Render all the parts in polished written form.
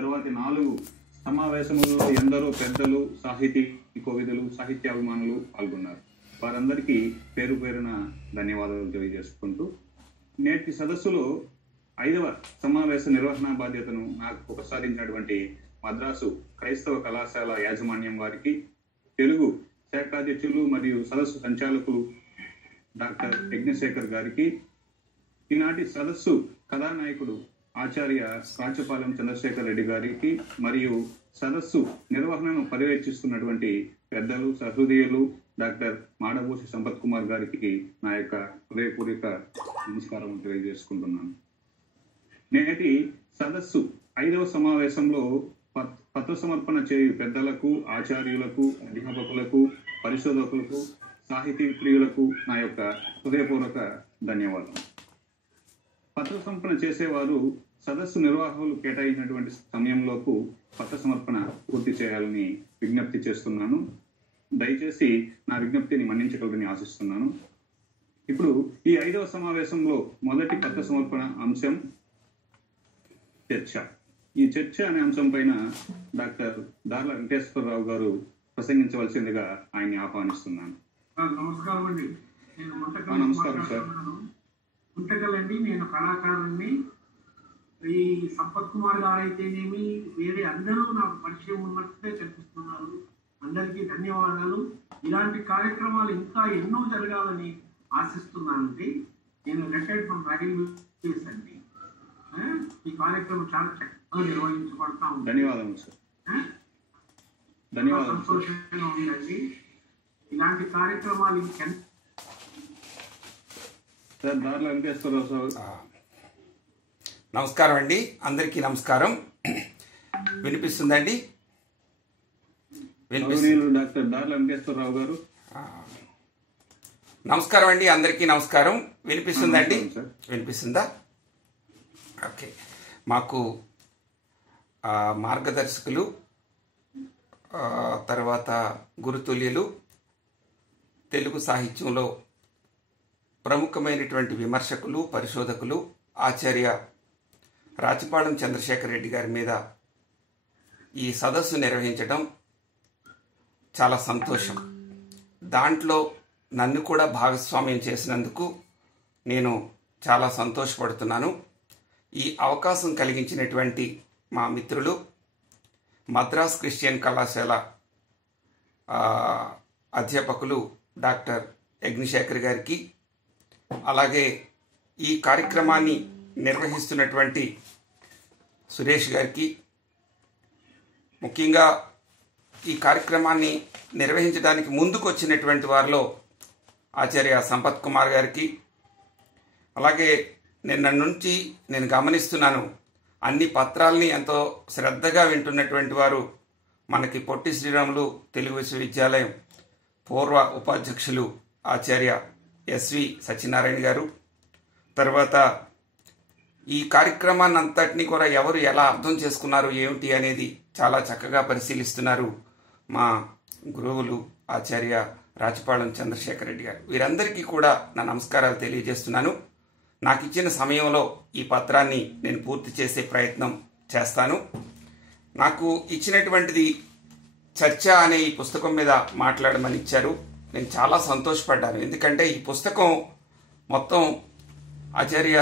తరువాతి 4 సమావేశములలో ఎందరో పెద్దలు, సాహితీ కోవిదులు, సాహిత్యాభిమానులు పాల్గొన్నారు. వారందరికీ పేరు పేరున ధన్యవాదాలు తెలియజేసుకుంటూ, నేటి సదస్సులో 5వ సమావేశ నిర్వహణ బాధ్యతను నాకు ఉపసారించినటువంటి మద్రాసు క్రైస్తవ కళాశాల యాజమాన్యం వారికి, తెలుగు శాఖాధ్యక్షులు మరియు సదస్సు సంచాలకులు డాక్టర్ యజ్ఞశేఖర్ గారికి, ఈనాటి సదస్సు కథానాయకుడు ఆచార్య కాచపాలెం చంద్రశేఖర్ రెడ్డి గారికి మరియు సదస్సు నిర్వహణను పర్యవేక్షిస్తున్నటువంటి పెద్దలు, సహృదయులు డాక్టర్ మాడభూషి సంపత్ కుమార్ గారికి నా యొక్క హృదయపూర్వక నమస్కారం తెలియజేసుకుంటున్నాను. నేటి సదస్సు 5వ సమావేశంలో పత్ర సమర్పణ చేయు పెద్దలకు, ఆచార్యులకు, అధ్యాపకులకు, పరిశోధకులకు, సాహితీ ప్రియులకు నా యొక్క హృదయపూర్వక ధన్యవాదాలు. పత్ర సమర్పణ చేసేవారు సదస్సు నిర్వాహకులు కేటాయించినటువంటి సమయంలోపు పత్ర సమర్పణ పూర్తి చేయాలని విజ్ఞప్తి చేస్తున్నాను. దయచేసి నా విజ్ఞప్తిని మన్నించగలరని ఆశిస్తున్నాను. ఇప్పుడు ఈ 5వ సమావేశంలో మొదటి పత్ర సమర్పణ అంశం చర్చ. ఈ చర్చ అనే అంశం పైన డాక్టర్ దార్ల వెంకటేశ్వరరావు గారు ప్రసంగించవలసిందిగా ఆయన్ని ఆహ్వానిస్తున్నాను. నమస్కారం అండి. నమస్కారం సార్. గుంటకలండి. నేను కళాకారుణ్ణి. ఈ సంపత్ కుమార్ గారు అయితేనేమి, వేరే అందరూ నాకు పరిచయం ఉన్నట్టే కనిపిస్తున్నారు. అందరికీ ధన్యవాదాలు. ఇలాంటి కార్యక్రమాలు ఇంకా ఎన్నో జరగాలని ఆశిస్తున్నానండి. నేను రిటైర్డ్ ఫ్రమ్ రైల్వేస్ అండి. ఈ కార్యక్రమం చాలా చక్కగా నిర్వహించబడతా ఉంది. ధన్యవాదాలు సార్. ధన్యవాదాలు. సంతోషంగా ఉందండి. ఇలాంటి కార్యక్రమాలు సార్ దార్ల వెంకటేశ్వరరావు సార్. నమస్కారం అండి. అందరికీ నమస్కారం. వినిపిస్తుందండి? డాక్టర్ దార్ల వెంకటేశ్వరరావు గారు. నమస్కారం అండి. అందరికీ నమస్కారం. వినిపిస్తుందండి? వినిపిస్తుందా? ఓకే. మాకు మార్గదర్శకులు, తర్వాత గురుతుల్యులు, తెలుగు సాహిత్యంలో ప్రముఖమైనటువంటి విమర్శకులు, పరిశోధకులు ఆచార్య రాచపాళెం చంద్రశేఖర్ రెడ్డి గారి మీద ఈ సదస్సు నిర్వహించడం చాలా సంతోషం. దాంట్లో నన్ను కూడా భాగస్వామ్యం చేసినందుకు నేను చాలా సంతోషపడుతున్నాను. ఈ అవకాశం కలిగించినటువంటి మా మిత్రులు మద్రాస్ క్రిస్టియన్ కళాశాల అధ్యాపకులు డాక్టర్ యజ్ఞశేఖర్ గారికి, అలాగే ఈ కార్యక్రమాన్ని నిర్వహిస్తున్నటువంటి సురేష్ గారికి, ముఖ్యంగా ఈ కార్యక్రమాన్ని నిర్వహించడానికి ముందుకు వచ్చినటువంటి వారిలో ఆచార్య సంపత్ కుమార్ గారికి, అలాగే నిన్న నుంచి నేను గమనిస్తున్నాను అన్ని పత్రాలని ఎంతో శ్రద్ధగా వింటున్నటువంటి వారు మనకి పొట్టి శ్రీరాములు తెలుగు విశ్వవిద్యాలయం పూర్వ ఉపాధ్యక్షులు ఆచార్య ఎస్వి సత్యనారాయణ గారు, తర్వాత ఈ కార్యక్రమాన్ని అంతటినీ కూడా ఎవరు ఎలా అర్థం చేసుకున్నారు ఏమిటి అనేది చాలా చక్కగా పరిశీలిస్తున్నారు మా గురువులు ఆచార్య రాచపాళెం చంద్రశేఖర్ రెడ్డి గారు. వీరందరికీ కూడా నా నమస్కారాలు తెలియజేస్తున్నాను. నాకు ఇచ్చిన సమయంలో ఈ పత్రాన్ని నేను పూర్తి చేసే ప్రయత్నం చేస్తాను. నాకు ఇచ్చినటువంటిది చర్చ అనే ఈ పుస్తకం మీద మాట్లాడమని ఇచ్చారు. నేను చాలా సంతోషపడ్డాను. ఎందుకంటే ఈ పుస్తకం మొత్తం ఆచార్య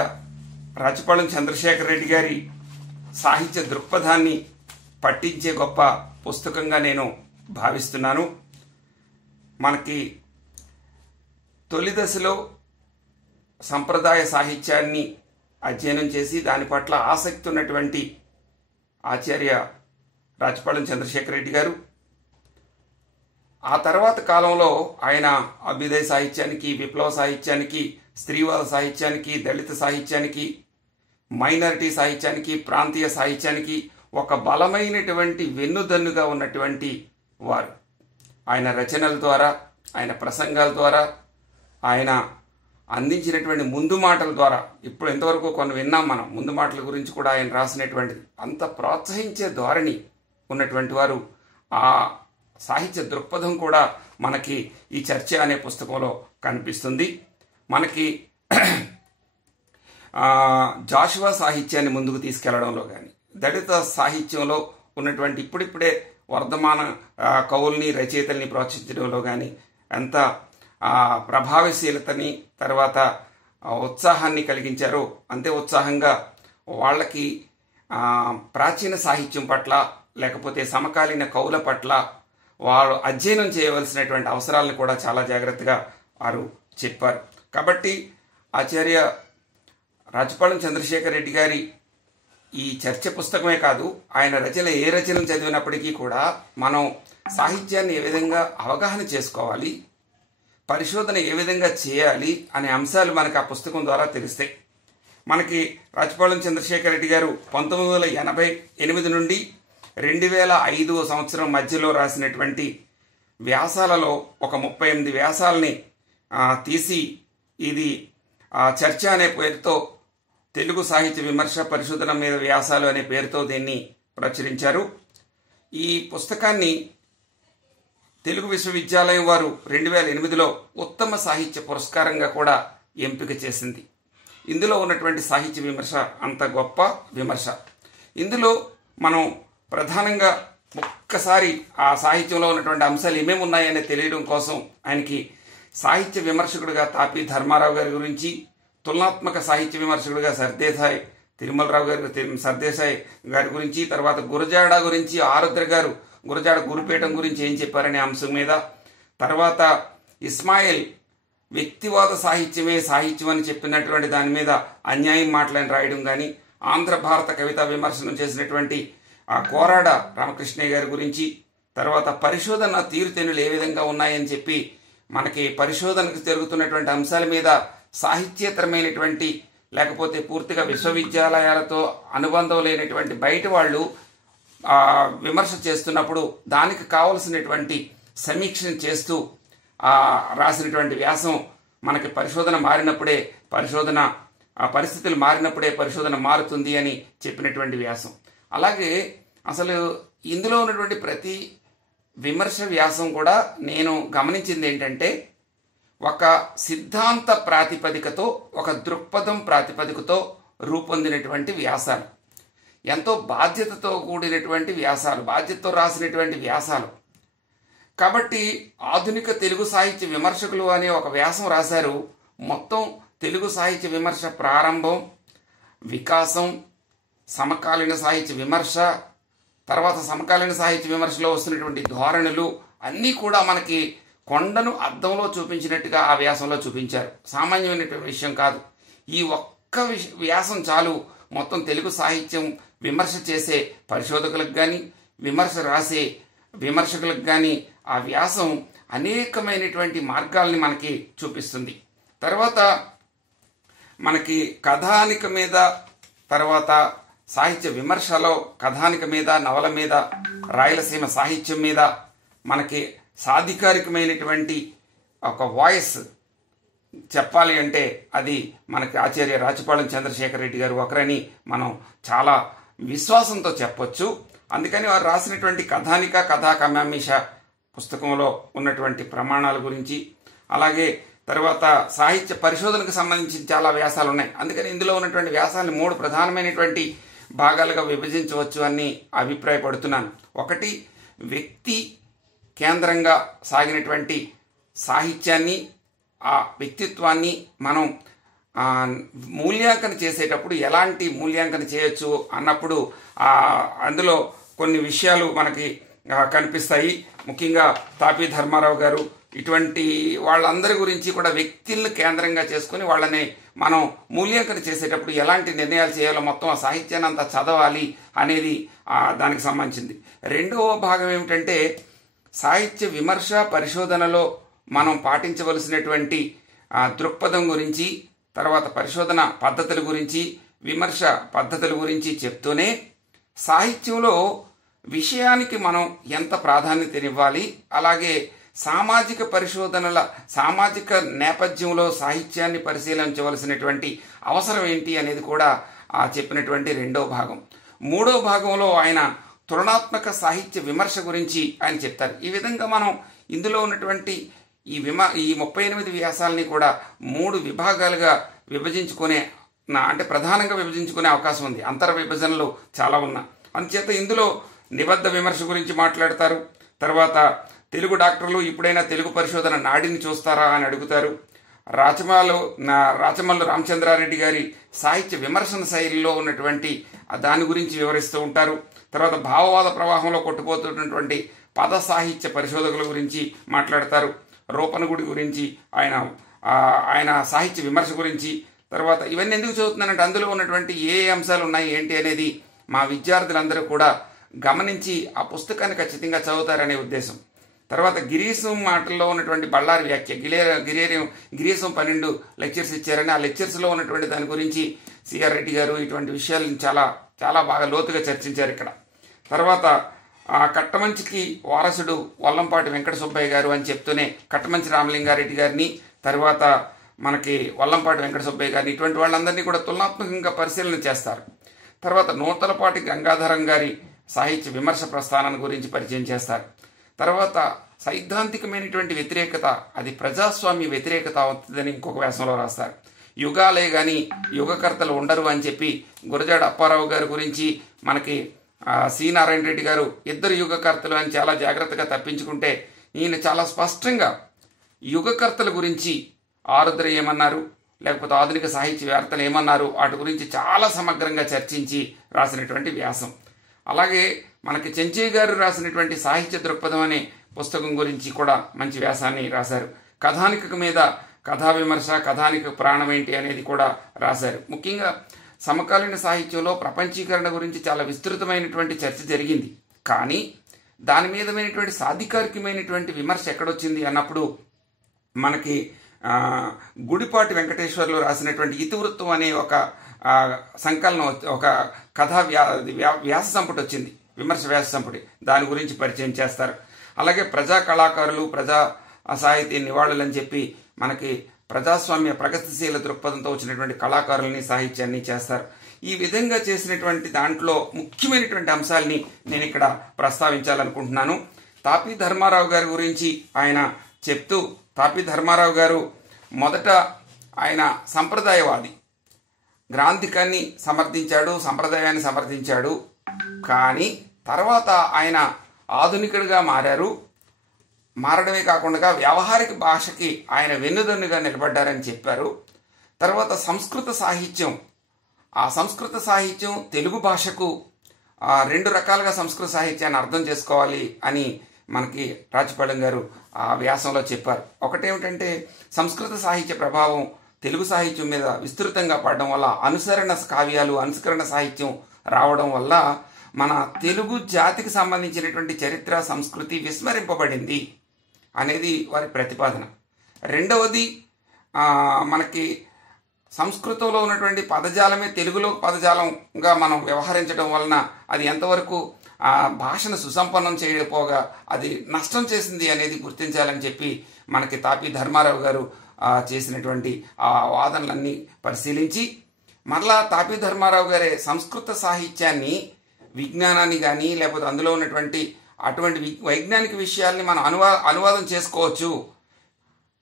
రాచపాళెం చంద్రశేఖర్ రెడ్డి గారి సాహిత్య దృక్పథాన్ని పట్టించే గొప్ప పుస్తకంగా నేను భావిస్తున్నాను. మనకి తొలి దశలో సంప్రదాయ సాహిత్యాన్ని అధ్యయనం చేసి దాని పట్ల ఆసక్తి ఉన్నటువంటి ఆచార్య రాచపాళెం చంద్రశేఖర్ రెడ్డి గారు, ఆ తర్వాత కాలంలో ఆయన అభ్యుదయ సాహిత్యానికి, విప్లవ సాహిత్యానికి, స్త్రీవాద సాహిత్యానికి, దళిత సాహిత్యానికి, మైనారిటీ సాహిత్యానికి, ప్రాంతీయ సాహిత్యానికి ఒక బలమైనటువంటి వెన్నుదన్నుగా ఉన్నటువంటి వారు. ఆయన రచనల ద్వారా, ఆయన ప్రసంగాల ద్వారా, ఆయన అందించినటువంటి ముందు మాటల ద్వారా, ఇప్పుడు ఎంతవరకు కొన్ని విన్నాం మనం, ముందు మాటల గురించి కూడా ఆయన రాసినటువంటిది, అంత ప్రోత్సహించే ధోరణి ఉన్నటువంటి వారు. ఆ సాహిత్య దృక్పథం కూడా మనకి ఈ చర్చ అనే పుస్తకంలో కనిపిస్తుంది. మనకి జాషువా సాహిత్యాన్ని ముందుకు తీసుకెళ్లడంలో కానీ, దళిత సాహిత్యంలో ఉన్నటువంటి ఇప్పుడిప్పుడే వర్ధమాన కవుల్ని రచయితల్ని ప్రోత్సహించడంలో కానీ ఎంత ప్రభావశీలతని తర్వాత ఉత్సాహాన్ని కలిగించారో అంతే ఉత్సాహంగా వాళ్ళకి ప్రాచీన సాహిత్యం పట్ల లేకపోతే సమకాలీన కవుల పట్ల వారు అధ్యయనం చేయవలసినటువంటి అవసరాలను కూడా చాలా జాగ్రత్తగా వారు చెప్పారు. కాబట్టి ఆచార్య రాజపాళెం చంద్రశేఖర్ రెడ్డి గారి ఈ చర్చ పుస్తకమే కాదు, ఆయన రచన ఏ రచనలు చదివినప్పటికీ కూడా మనం సాహిత్యాన్ని ఏ విధంగా అవగాహన చేసుకోవాలి, పరిశోధన ఏ విధంగా చేయాలి అనే అంశాలు మనకు ఆ పుస్తకం ద్వారా తెలుస్తాయి. మనకి రాజపాళెం చంద్రశేఖర్ రెడ్డి గారు 1988 నుండి 2005 సంవత్సరం మధ్యలో రాసినటువంటి వ్యాసాలలో ఒక 38 వ్యాసాలని తీసి ఇది చర్చ అనే పేరుతో తెలుగు సాహిత్య విమర్శ పరిశోధన మీద వ్యాసాలు అనే పేరుతో దీన్ని ప్రచురించారు. ఈ పుస్తకాన్ని తెలుగు విశ్వవిద్యాలయం వారు 2008లో ఉత్తమ సాహిత్య పురస్కారంగా కూడా ఎంపిక చేసింది. ఇందులో ఉన్నటువంటి సాహిత్య విమర్శ అంత గొప్ప విమర్శ. ఇందులో మనం ప్రధానంగా ఒక్కసారి ఆ సాహిత్యంలో ఉన్నటువంటి అంశాలు ఏమేమి ఉన్నాయని తెలియడం కోసం ఆయనకి సాహిత్య విమర్శకుడిగా తాపీ ధర్మారావు గారి గురించి, తులనాత్మక సాహిత్య విమర్శకుడిగా సర్దేశాయ్ తిరుమలరావు గారి సర్దేశాయ్ గారి గురించి, తర్వాత గురజాడ గురించి ఆరుద్ర గారు గురజాడ గురుపీఠం గురించి ఏం చెప్పారనే అంశం మీద, తర్వాత ఇస్మాయిల్ వ్యక్తివాద సాహిత్యమే సాహిత్యం అని చెప్పినటువంటి దాని మీద అన్యాయం మాటలని రాయడం కానీ, ఆంధ్ర భారత కవితా విమర్శనం చేసినటువంటి కోరాడ రామకృష్ణయ్య గారి గురించి, తర్వాత పరిశోధన తీరుతెన్నులు ఏ విధంగా ఉన్నాయని చెప్పి మనకి పరిశోధనకు జరుగుతున్నటువంటి అంశాల మీద సాహిత్యేతరమైనటువంటి లేకపోతే పూర్తిగా విశ్వవిద్యాలయాలతో అనుబంధం లేనటువంటి బయట వాళ్ళు విమర్శ చేస్తున్నప్పుడు దానికి కావలసినటువంటి సమీక్షను చేస్తూ రాసినటువంటి వ్యాసం మనకి పరిశోధన మారినప్పుడే పరిశోధన పరిస్థితులు మారినప్పుడే పరిశోధన మారుతుంది అని చెప్పినటువంటి వ్యాసం. అలాగే అసలు ఇందులో ఉన్నటువంటి ప్రతి విమర్శ వ్యాసం కూడా నేను గమనించింది ఏంటంటే ఒక సిద్ధాంత ప్రాతిపదికతో ఒక దృక్పథం ప్రాతిపదికతో రూపొందినటువంటి వ్యాసాలు, ఎంతో బాధ్యతతో కూడినటువంటి వ్యాసాలు, బాధ్యతతో రాసినటువంటి వ్యాసాలు. కాబట్టి ఆధునిక తెలుగు సాహిత్య విమర్శకులు అనే ఒక వ్యాసం రాశారు. మొత్తం తెలుగు సాహిత్య విమర్శ ప్రారంభం, వికాసం, సమకాలీన సాహిత్య విమర్శ, తర్వాత సమకాలీన సాహిత్య విమర్శలో వస్తున్నటువంటి ధోరణులు అన్నీ కూడా మనకి కొండను అద్దంలో చూపించినట్టుగా ఆ వ్యాసంలో చూపించారు. సామాన్యమైనటువంటి విషయం కాదు. ఈ ఒక్క వ్యాసం చాలు మొత్తం తెలుగు సాహిత్యం విమర్శ చేసే పరిశోధకులకు కానీ విమర్శ రాసే విమర్శకులకు కానీ ఆ వ్యాసం అనేకమైనటువంటి మార్గాల్ని మనకి చూపిస్తుంది. తర్వాత మనకి కథానిక మీద, తర్వాత సాహిత్య విమర్శలో కథానిక మీద, నవల మీద, రాయలసీమ సాహిత్యం మీద మనకి సాధికారికమైనటువంటి ఒక వాయిస్ చెప్పాలి అంటే అది మనకి ఆచార్య రాజపాళెం చంద్రశేఖర్ రెడ్డి గారు ఒకరని మనం చాలా విశ్వాసంతో చెప్పొచ్చు. అందుకని వారు రాసినటువంటి కథానిక, కథా కమామిష పుస్తకంలో ఉన్నటువంటి ప్రమాణాల గురించి, అలాగే తర్వాత సాహిత్య పరిశోధనకు సంబంధించి చాలా వ్యాసాలు ఉన్నాయి. అందుకని ఇందులో ఉన్నటువంటి వ్యాసాలను 3 ప్రధానమైనటువంటి భాగాలుగా విభజించవచ్చు అని అభిప్రాయపడుతున్నాను. ఒకటి, వ్యక్తి కేంద్రంగా సాగినటువంటి సాహిత్యాన్ని, ఆ వ్యక్తిత్వాన్ని మనం మూల్యాంకన చేసేటప్పుడు ఎలాంటి మూల్యాంకన చేయొచ్చు అన్నప్పుడు అందులో కొన్ని విషయాలు మనకి కనిపిస్తాయి. ముఖ్యంగా తాపీ ధర్మారావు గారు ఇటువంటి వాళ్ళందరి గురించి కూడా వ్యక్తులను కేంద్రంగా చేసుకుని వాళ్ళని మనం మూల్యాంకన చేసేటప్పుడు ఎలాంటి నిర్ణయాలు చేయాలో మొత్తం ఆ సాహిత్యాన్ని అంతా చదవాలి అనేది దానికి సంబంధించింది. రెండవ భాగం ఏమిటంటే సాహిత్య విమర్శ పరిశోధనలో మనం పాటించవలసినటువంటి దృక్పథం గురించి, తర్వాత పరిశోధన పద్ధతుల గురించి, విమర్శ పద్ధతుల గురించి చెప్తూనే సాహిత్యంలో విషయానికి మనం ఎంత ప్రాధాన్యతనివ్వాలి, అలాగే సామాజిక పరిశోధనల సామాజిక నేపథ్యంలో సాహిత్యాన్ని పరిశీలించవలసినటువంటి అవసరం ఏంటి అనేది కూడా చెప్పినటువంటి రెండో భాగం. మూడో భాగంలో ఆయన తులనాత్మక సాహిత్య విమర్శ గురించి ఆయన చెప్తారు. ఈ విధంగా మనం ఇందులో ఉన్నటువంటి ఈ 38 వ్యాసాలని కూడా 3 విభాగాలుగా విభజించుకునే అంటే ప్రధానంగా విభజించుకునే అవకాశం ఉంది. అంతర్ విభజనలు చాలా ఉన్నా అందుచేత ఇందులో నిబద్ధ విమర్శ గురించి మాట్లాడతారు. తర్వాత తెలుగు డాక్టర్లు ఇప్పుడైనా తెలుగు పరిశోధన నాడిని చూస్తారా అని అడుగుతారు. రాచమల్లు రామచంద్రారెడ్డి గారి సాహిత్య విమర్శన శైలిలో ఉన్నటువంటి దాని గురించి వివరిస్తూ ఉంటారు. తర్వాత భావవాద ప్రవాహంలో కొట్టుపోతున్నటువంటి పద సాహిత్య పరిశోధకుల గురించి మాట్లాడతారు. రూపనగుడి గురించి, ఆయన సాహిత్య విమర్శ గురించి. తర్వాత ఇవన్నీ ఎందుకు చదువుతున్నానంటే అందులో ఉన్నటువంటి ఏ అంశాలు ఉన్నాయి ఏంటి అనేది మా విద్యార్థులందరూ కూడా గమనించి ఆ పుస్తకాన్ని ఖచ్చితంగా చదువుతారనే ఉద్దేశం. తర్వాత గిరీశం మాటల్లో ఉన్నటువంటి బళ్ళారి వ్యాఖ్య, గిరీశం 12 లెక్చర్స్ ఇచ్చారని ఆ లెక్చర్స్లో ఉన్నటువంటి దాని గురించి సిఆర్ రెడ్డి గారు ఇటువంటి విషయాలను చాలా చాలా బాగా లోతుగా చర్చించారు ఇక్కడ. తర్వాత కట్టమంచికి వారసుడు వల్లంపాటి వెంకట సుబ్బయ్య గారు అని చెప్తూనే కట్టమంచి రామలింగారెడ్డి గారిని, తర్వాత మనకి వల్లంపాటి వెంకట సుబ్బయ్య గారిని, ఇటువంటి వాళ్ళందరినీ కూడా తులనాత్మకంగా పరిశీలన చేస్తారు. తర్వాత నూతలపాటి గంగాధరం గారి సాహిత్య విమర్శ ప్రస్థానాన్ని గురించి పరిచయం చేస్తారు. తర్వాత సైద్ధాంతికమైనటువంటి వ్యతిరేకత, అది ప్రజాస్వామ్య వ్యతిరేకత అవుతుందని ఇంకొక వ్యాసంలో రాస్తారు. యుగాలే గాని యుగకర్తలు ఉండరు అని చెప్పి గురజాడ అప్పారావు గారి గురించి మనకి సి నారాయణ రెడ్డి గారు ఇద్దరు యుగకర్తలు అని చాలా జాగ్రత్తగా తప్పించుకుంటే, ఈయన చాలా స్పష్టంగా యుగకర్తల గురించి ఆరుద్ర ఏమన్నారు, లేకపోతే ఆధునిక సాహిత్యవేత్తలు ఏమన్నారు, వాటి గురించి చాలా సమగ్రంగా చర్చించి రాసినటువంటి వ్యాసం. అలాగే మనకి చెంచయ్య గారు రాసినటువంటి సాహిత్య దృక్పథం అనే పుస్తకం గురించి కూడా మంచి వ్యాసాన్ని రాశారు. కథానిక మీద కథా విమర్శ, కథానిక ప్రాణం ఏంటి అనేది కూడా రాశారు. ముఖ్యంగా సమకాలీన సాహిత్యంలో ప్రపంచీకరణ గురించి చాలా విస్తృతమైనటువంటి చర్చ జరిగింది. కానీ దాని మీదమైనటువంటి సాధికారికమైనటువంటి విమర్శ ఎక్కడొచ్చింది అన్నప్పుడు మనకి గుడిపాటి వెంకటేశ్వర్లు రాసినటువంటి ఇతివృత్తం అనే ఒక సంకలనం, ఒక కథా వ్యాస సంపుటి వచ్చింది, విమర్శ వ్యాస సంపుటి. దాని గురించి పరిచయం చేస్తారు. అలాగే ప్రజా కళాకారులు, ప్రజా సాహితీ నివాళులు అని చెప్పి మనకి ప్రజాస్వామ్య ప్రగతిశీల దృక్పథంతో వచ్చినటువంటి కళాకారులని, సాహిత్యాన్ని చేస్తారు. ఈ విధంగా చేసినటువంటి దాంట్లో ముఖ్యమైనటువంటి అంశాలని నేను ఇక్కడ ప్రస్తావించాలనుకుంటున్నాను. తాపీ ధర్మారావు గారి గురించి ఆయన చెప్తూ, తాపీ ధర్మారావు గారు మొదట ఆయన సంప్రదాయవాది, గ్రాంధికాన్ని సమర్థించాడు, సంప్రదాయాన్ని సమర్థించాడు. కానీ తర్వాత ఆయన ఆధునికుడిగా మారారు. మారడమే కాకుండా వ్యావహారిక భాషకి ఆయన వెన్నుదన్నుగా నిలబడ్డారని చెప్పారు. తర్వాత సంస్కృత సాహిత్యం, ఆ సంస్కృత సాహిత్యం తెలుగు భాషకు 2 రకాలుగా సంస్కృత సాహిత్యాన్ని అర్థం చేసుకోవాలి అని మనకి రాచపాళెం గారు ఆ వ్యాసంలో చెప్పారు. ఒకటేమిటంటే సంస్కృత సాహిత్య ప్రభావం తెలుగు సాహిత్యం మీద విస్తృతంగా పడడం వల్ల అనుసరణ కావ్యాలు, అనుకరణ సాహిత్యం రావడం వల్ల మన తెలుగు జాతికి సంబంధించినటువంటి చరిత్ర, సంస్కృతి విస్మరింపబడింది అనేది వారి ప్రతిపాదన. రెండవది మనకి సంస్కృతంలో ఉన్నటువంటి పదజాలమే తెలుగులో పదజాలంగా మనం వ్యవహరించడం వలన అది ఎంతవరకు భాషను సుసంపన్నం చేయకపోగా అది నష్టం చేసింది అనేది గుర్తించాలని చెప్పి మనకి తాపీ ధర్మారావు గారు చేసినటువంటి ఆ వాదనలన్నీ పరిశీలించి, మరలా తాపీ ధర్మారావు గారే సంస్కృత సాహిత్యాన్ని, విజ్ఞానాన్ని కానీ లేకపోతే అందులో ఉన్నటువంటి అటువంటి వైజ్ఞానిక విషయాల్ని మనం అనువాదం చేసుకోవచ్చు.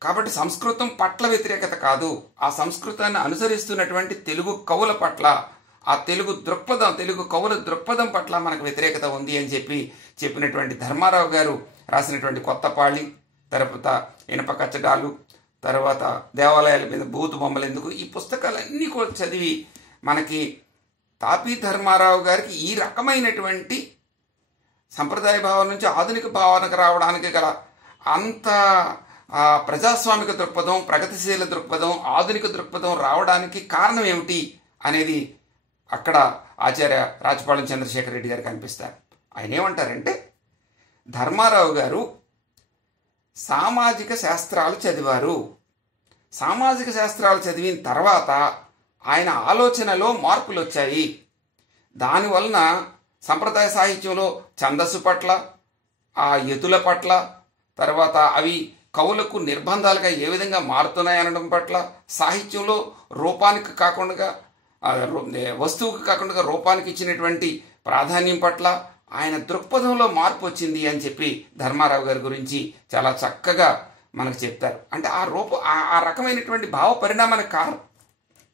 కాబట్టి సంస్కృతం పట్ల వ్యతిరేకత కాదు, ఆ సంస్కృతాన్ని అనుసరిస్తున్నటువంటి తెలుగు కవుల పట్ల, ఆ తెలుగు దృక్పథం, తెలుగు కవుల దృక్పథం పట్ల మనకు వ్యతిరేకత ఉంది అని చెప్పినటువంటి ధర్మారావు గారు రాసినటువంటి కొత్తపాళి, తర్వాత ఇనప కచ్చడాలు, తర్వాత దేవాలయాల మీద బూతు బొమ్మలు ఎందుకు, ఈ పుస్తకాలన్నీ కూడా చదివి మనకి తాపీ ధర్మారావు గారికి ఈ రకమైనటువంటి సంప్రదాయ భావం నుంచి ఆధునిక భావనకు రావడానికి గల అంత ప్రజాస్వామిక దృక్పథం, ప్రగతిశీల దృక్పథం, ఆధునిక దృక్పథం రావడానికి కారణం ఏమిటి అనేది అక్కడ ఆచార్య రాచపాళెం చంద్రశేఖర్ రెడ్డి గారికి అనిపిస్తారు. ఆయన ఏమంటారంటే, ధర్మారావు గారు సామాజిక శాస్త్రాలు చదివారు. సామాజిక శాస్త్రాలు చదివిన తర్వాత ఆయన ఆలోచనలో మార్పులు వచ్చాయి. దానివలన సంప్రదాయ సాహిత్యంలో ఛందస్సు పట్ల, ఆ యతుల పట్ల, తర్వాత అవి కవులకు నిర్బంధాలుగా ఏ విధంగా మారుతున్నాయనడం పట్ల, సాహిత్యంలో రూపానికి కాకుండా వస్తువుకు కాకుండా రూపానికి ఇచ్చినటువంటి ప్రాధాన్యం పట్ల ఆయన దృక్పథంలో మార్పు వచ్చింది అని చెప్పి ధర్మారావు గారి గురించి చాలా చక్కగా మనకు చెప్తారు. అంటే ఆ రకమైనటువంటి భావ పరిణామానికి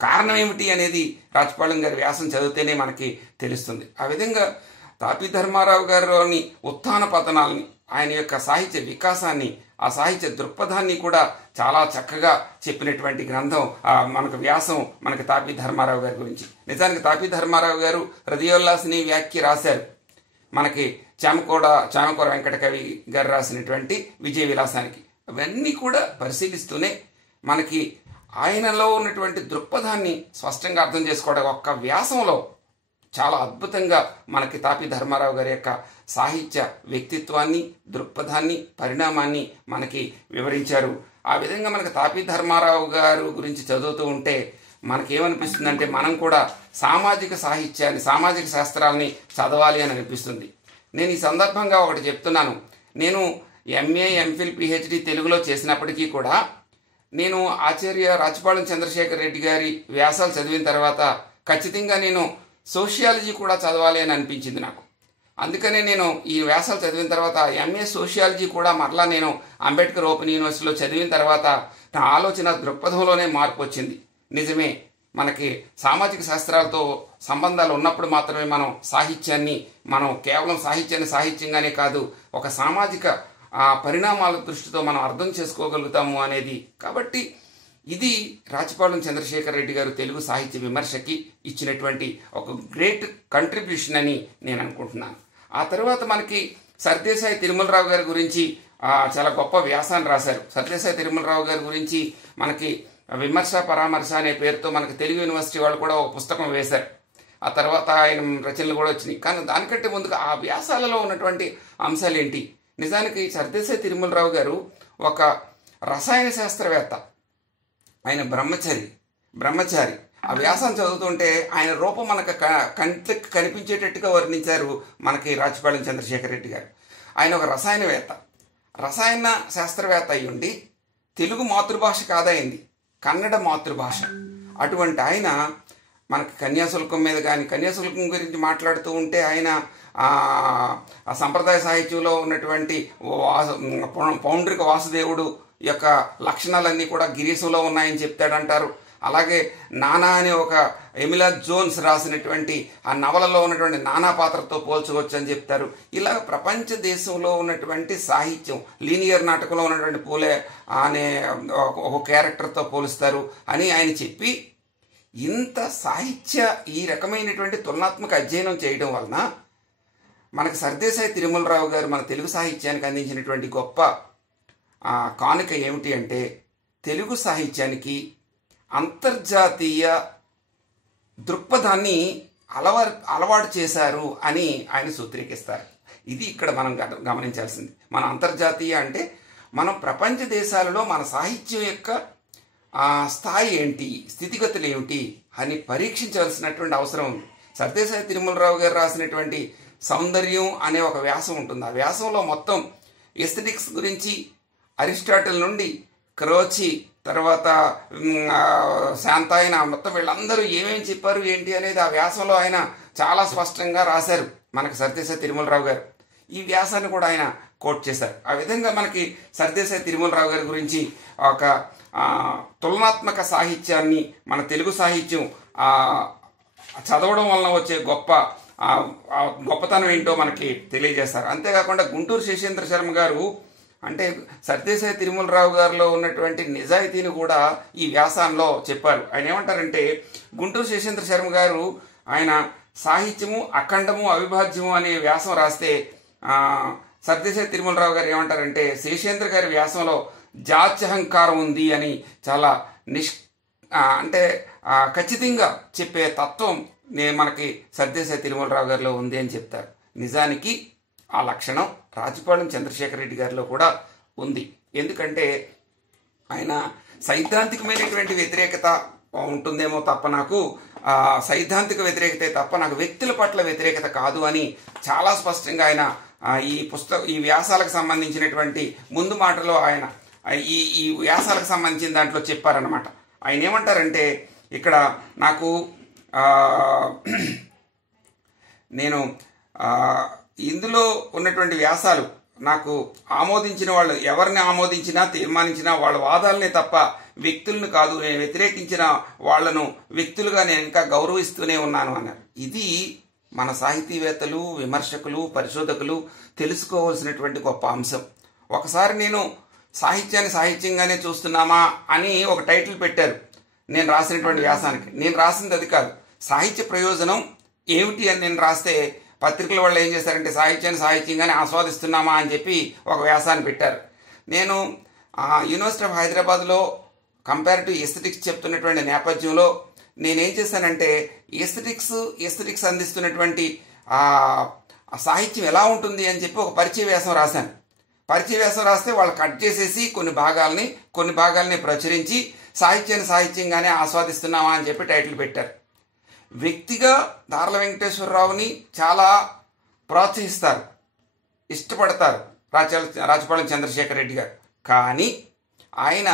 కారణం ఏమిటి అనేది రాజపాళెం గారి వ్యాసం చదివితేనే మనకి తెలుస్తుంది. ఆ విధంగా తాపీ ధర్మారావు గారిలోని ఉత్థాన పతనాలని, ఆయన యొక్క సాహిత్య వికాసాన్ని, ఆ సాహిత్య దృక్పథాన్ని కూడా చాలా చక్కగా చెప్పినటువంటి గ్రంథం మనకు వ్యాసం మనకి తాపీ ధర్మారావు గారి గురించి. నిజానికి తాపీ ధర్మారావు గారు హృదయోల్లాసిని వ్యాఖ్య రాశారు మనకి చామకూర వెంకట కవి గారు రాసినటువంటి విజయ విలాసానికి. అవన్నీ కూడా పరిశీలిస్తూనే మనకి ఆయనలో ఉన్నటువంటి దృక్పథాన్ని స్పష్టంగా అర్థం చేసుకోవడం ఒక్క వ్యాసంలో చాలా అద్భుతంగా మనకి తాపీ ధర్మారావు గారి యొక్క సాహిత్య వ్యక్తిత్వాన్ని, దృక్పథాన్ని, పరిణామాన్ని మనకి వివరించారు. ఆ విధంగా మనకి తాపీ ధర్మారావు గారు గురించి చదువుతూ ఉంటే మనకేమనిపిస్తుందంటే మనం కూడా సామాజిక సాహిత్యాన్ని, సామాజిక శాస్త్రాలని చదవాలి అని అనిపిస్తుంది. నేను ఈ సందర్భంగా ఒకటి చెప్తున్నాను. నేను ఎంఏ, ఎంఫిల్, పిహెచ్డి తెలుగులో చేసినప్పటికీ కూడా నేను ఆచార్య రాచపాళెం చంద్రశేఖర్ రెడ్డి గారి వ్యాసాలు చదివిన తర్వాత ఖచ్చితంగా నేను సోషియాలజీ కూడా చదవాలి అని అనిపించింది నాకు. అందుకనే నేను ఈ వ్యాసాలు చదివిన తర్వాత ఎంఏ సోషియాలజీ కూడా మరలా నేను అంబేద్కర్ ఓపెన్ యూనివర్సిటీలో చదివిన తర్వాత నా ఆలోచన దృక్పథంలోనే మార్పు వచ్చింది. నిజమే, మనకి సామాజిక శాస్త్రాలతో సంబంధాలు ఉన్నప్పుడు మాత్రమే మనం సాహిత్యాన్ని, మనం కేవలం సాహిత్యాన్ని సాహిత్యంగానే కాదు, ఒక సామాజిక పరిణామాల దృష్టితో మనం అర్థం చేసుకోగలుగుతాము అనేది. కాబట్టి ఇది రాచపాళెం చంద్రశేఖర్ రెడ్డి గారు తెలుగు సాహిత్య విమర్శకి ఇచ్చినటువంటి ఒక గ్రేట్ కంట్రిబ్యూషన్ అని నేను అనుకుంటున్నాను. ఆ తర్వాత మనకి సర్దేశాయి తిరుమలరావు గారి గురించి చాలా గొప్ప వ్యాసాన్ని రాశారు. సర్దేశాయి తిరుమలరావు గారి గురించి మనకి విమర్శ పరామర్శ అనే పేరుతో మనకి తెలుగు యూనివర్సిటీ వాళ్ళు కూడా ఒక పుస్తకం వేశారు. ఆ తర్వాత ఆయన రచనలు కూడా వచ్చినాయి. కానీ దానికంటే ముందుగా ఆ వ్యాసాలలో ఉన్నటువంటి అంశాలు ఏంటి? నిజానికి సర్దేశాయి తిరుమలరావు గారు ఒక రసాయన శాస్త్రవేత్త, ఆయన బ్రహ్మచారి. ఆ వ్యాసం చదువుతుంటే ఆయన రూపం మనకు కంటికి కనిపించేటట్టుగా వర్ణించారు మనకి రాచపాళెం చంద్రశేఖర్ రెడ్డి గారు. ఆయన ఒక రసాయన శాస్త్రవేత్త అయి ఉండి తెలుగు మాతృభాష కాదైంది, కన్నడ మాతృభాష. అటువంటి ఆయన మనకి కన్యాశుల్కం మీద కానీ, కన్యాశుల్కం గురించి మాట్లాడుతూ ఉంటే ఆయన సంప్రదాయ సాహిత్యంలో ఉన్నటువంటి పౌండ్రిక వాసుదేవుడు యొక్క లక్షణాలన్నీ కూడా గిరీశంలో ఉన్నాయని చెప్తాడంటారు. అలాగే నానా అనే ఒక ఎమిలా జోన్స్ రాసినటువంటి ఆ నవలలో ఉన్నటువంటి నానా పాత్రతో పోల్చవచ్చు అని చెప్తారు. ఇలా ప్రపంచ దేశంలో ఉన్నటువంటి సాహిత్యం, లీనియర్ నాటకంలో ఉన్నటువంటి పూలే అనే ఒక క్యారెక్టర్తో పోలుస్తారు అని ఆయన చెప్పి, ఇంత సాహిత్య ఈ రకమైనటువంటి తులనాత్మక అధ్యయనం చేయడం వలన మనకి సర్దేశాయి తిరుమలరావు గారు మన తెలుగు సాహిత్యానికి అందించినటువంటి గొప్ప కానుక ఏమిటి అంటే, తెలుగు సాహిత్యానికి అంతర్జాతీయ దృక్పథాన్ని అలవాటు చేశారు అని ఆయన సూత్రీకరిస్తారు. ఇది ఇక్కడ మనం గమనించాల్సింది. మన అంతర్జాతీయ అంటే మనం ప్రపంచ దేశాలలో మన సాహిత్యం యొక్క స్థాయి ఏంటి, స్థితిగతులు ఏమిటి అని పరీక్షించవలసినటువంటి అవసరం ఉంది. సర్దేశాయి తిరుమలరావు గారు రాసినటువంటి సౌందర్యం అనే ఒక వ్యాసం ఉంటుంది. ఆ వ్యాసంలో మొత్తం ఎస్థెటిక్స్ గురించి అరిస్టాటిల్ నుండి క్రోచి, తర్వాత శాంతాయన, మొత్తం వీళ్ళందరూ ఏమేమి చెప్పారు ఏంటి అనేది ఆ వ్యాసంలో ఆయన చాలా స్పష్టంగా రాశారు మనకి సర్దేశాయి తిరుమలరావు గారు. ఈ వ్యాసాన్ని కూడా ఆయన కోట్ చేశారు. ఆ విధంగా మనకి సర్దేశాయి తిరుమలరావు గారి గురించి ఒక తులనాత్మక సాహిత్యాన్ని, మన తెలుగు సాహిత్యం చదవడం వలన వచ్చే గొప్పతనం ఏంటో మనకి తెలియజేస్తారు. అంతేకాకుండా గుంటూరు శేషేంద్ర శర్మ గారు అంటే సర్దేశాయి తిరుమలరావు గారిలో ఉన్నటువంటి నిజాయితీని కూడా ఈ వ్యాసాల్లో చెప్పారు. ఆయన ఏమంటారంటే, గుంటూరు శేషేంద్ర శర్మ గారు ఆయన సాహిత్యము అఖండము అవిభాజ్యము అనే వ్యాసం రాస్తే సర్దేశాయి తిరుమలరావు గారు ఏమంటారంటే, శేషేంద్ర గారి వ్యాసంలో జాత్యహంకారం ఉంది అని చాలా అంటే ఖచ్చితంగా చెప్పే తత్వం మనకి సర్దేశాయి తిరుమలరావు గారిలో ఉంది అని చెప్తారు. నిజానికి ఆ లక్షణం రాచపాళెం చంద్రశేఖర్ రెడ్డి గారిలో కూడా ఉంది. ఎందుకంటే ఆయన సైద్ధాంతికమైనటువంటి వ్యతిరేకత ఉంటుందేమో తప్ప నాకు సైద్ధాంతిక వ్యతిరేకతే తప్ప నాకు వ్యక్తుల పట్ల వ్యతిరేకత కాదు అని చాలా స్పష్టంగా ఆయన ఈ వ్యాసాలకు సంబంధించినటువంటి ముందు మాటలో ఆయన ఈ వ్యాసాలకు సంబంధించిన దాంట్లో చెప్పారనమాట. ఆయన ఏమంటారంటే, ఇక్కడ నాకు నేను ఇందులో ఉన్నటువంటి వ్యాసాలు నాకు ఆమోదించిన వాళ్ళు ఎవరిని ఆమోదించినా తీర్మానించినా వాళ్ళ వాదాలనే తప్ప వ్యక్తులను కాదు, నేను వ్యతిరేకించిన వాళ్లను వ్యక్తులుగా నేను ఇంకా గౌరవిస్తూనే ఉన్నాను అన్నారు. ఇది మన సాహితీవేత్తలు, విమర్శకులు, పరిశోధకులు తెలుసుకోవాల్సినటువంటి గొప్ప అంశం. ఒకసారి నేను సాహిత్యాన్ని సాహిత్యంగానే చూస్తున్నామా అని ఒక టైటిల్ పెట్టారు నేను రాసినటువంటి వ్యాసానికి. నేను రాసింది అది కాదు. సాహిత్య ప్రయోజనం ఏమిటి అని నేను రాస్తే పత్రికల వాళ్ళు ఏం చేశారంటే సాహిత్యాన్ని సాహిత్యంగానే ఆస్వాదిస్తున్నామా అని చెప్పి ఒక వ్యాసాన్ని పెట్టారు. నేను యూనివర్సిటీ ఆఫ్ హైదరాబాద్లో కంపారిటివ్ ఎస్థెటిక్స్ చెప్తున్నటువంటి నేపథ్యంలో నేనేం చేశానంటే ఎస్థెటిక్స్ అందిస్తున్నటువంటి సాహిత్యం ఎలా ఉంటుంది అని చెప్పి ఒక పరిచయ వ్యాసం రాశాను. పరిచయ వ్యాసం రాస్తే వాళ్ళు కట్ చేసేసి కొన్ని భాగాల్ని ప్రచురించి సాహిత్యాన్ని సాహిత్యంగానే ఆస్వాదిస్తున్నామా అని చెప్పి టైటిల్ పెట్టారు. వ్యక్తిగా దార్ల వెంకటేశ్వరరావుని చాలా ప్రోత్సహిస్తారు, ఇష్టపడతారు రాచపాళెం చంద్రశేఖర్ రెడ్డి గారు. కానీ ఆయన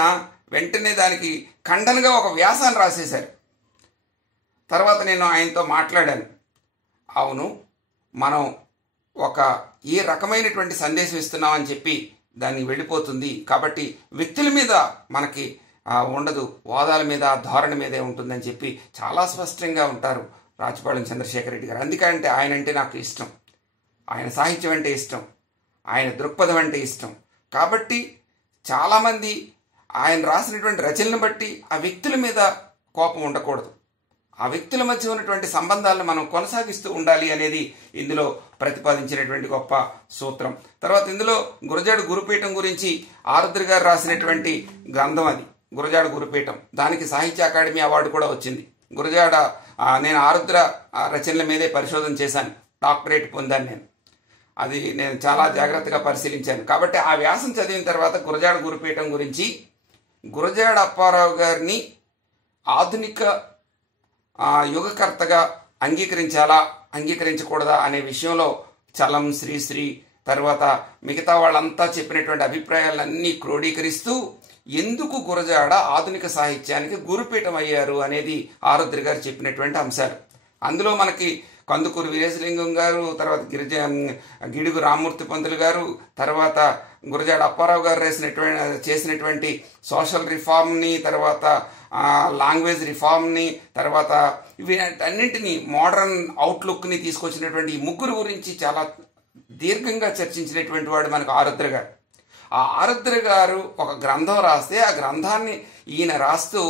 వెంటనే దానికి ఖండనగా ఒక వ్యాసాన్ని రాసేశారు. తర్వాత నేను ఆయనతో మాట్లాడాను. అవును, మనం ఏ రకమైనటువంటి సందేశం ఇస్తున్నామని చెప్పి దాన్ని వెళ్ళిపోతుంది, కాబట్టి వ్యక్తుల మీద మనకి ఉండదు, వాదాల మీద ధోరణి మీదే ఉంటుందని చెప్పి చాలా స్పష్టంగా ఉంటారు రాచపాళెం చంద్రశేఖర్ రెడ్డి గారు. అందుకంటే ఆయన అంటే నాకు ఇష్టం, ఆయన సాహిత్యం అంటే ఇష్టం, ఆయన దృక్పథం అంటే ఇష్టం. కాబట్టి చాలామంది ఆయన రాసినటువంటి రచనలను బట్టి ఆ వ్యక్తుల మీద కోపం ఉండకూడదు, ఆ వ్యక్తుల మధ్య ఉన్నటువంటి సంబంధాలను మనం కొనసాగిస్తూ ఉండాలి అనేది ఇందులో ప్రతిపాదించినటువంటి గొప్ప సూత్రం. తర్వాత ఇందులో గురజాడ గురుపీఠం గురించి ఆరుద్ర గారు రాసినటువంటి గ్రంథం అది, గురజాడ గురుపీఠం. దానికి సాహిత్య అకాడమీ అవార్డు కూడా వచ్చింది. గురజాడ నేను ఆరుద్ర రచనల మీదే పరిశోధన చేశాను, డాక్టరేట్ పొందాను నేను చాలా జాగ్రత్తగా పరిశీలించాను. కాబట్టి ఆ వ్యాసం చదివిన తర్వాత గురజాడ గురుపీఠం గురించి గురజాడ అప్పారావు గారిని ఆధునిక యుగకర్తగా అంగీకరించకూడదా అనే విషయంలో చలం, శ్రీశ్రీ తర్వాత మిగతా వాళ్ళంతా చెప్పినటువంటి అభిప్రాయాలన్నీ క్రోడీకరిస్తూ ఎందుకు గురజాడ ఆధునిక సాహిత్యానికి గురుపీఠం అయ్యారు అనేది ఆరుద్ర గారు చెప్పినటువంటి అంశాలు. అందులో మనకి కందుకూరు వీరేశలింగం గారు, తర్వాత గిడుగు రామ్మూర్తి పంతులు గారు, తర్వాత గురజాడ అప్పారావు గారు చేసినటువంటి సోషల్ రిఫార్మ్ని, తర్వాత లాంగ్వేజ్ రిఫార్మ్ని, తర్వాత వీటన్నింటినీ మోడర్న్ అవుట్లుక్ని తీసుకొచ్చినటువంటి ఈ ముగ్గురు గురించి చాలా దీర్ఘంగా చర్చించినటువంటి వాడు మనకు ఆరుద్ర గారు. ఆ ఆరుద్ర గారు ఒక గ్రంథం రాస్తే ఆ గ్రంథాన్ని ఈయన రాస్తూ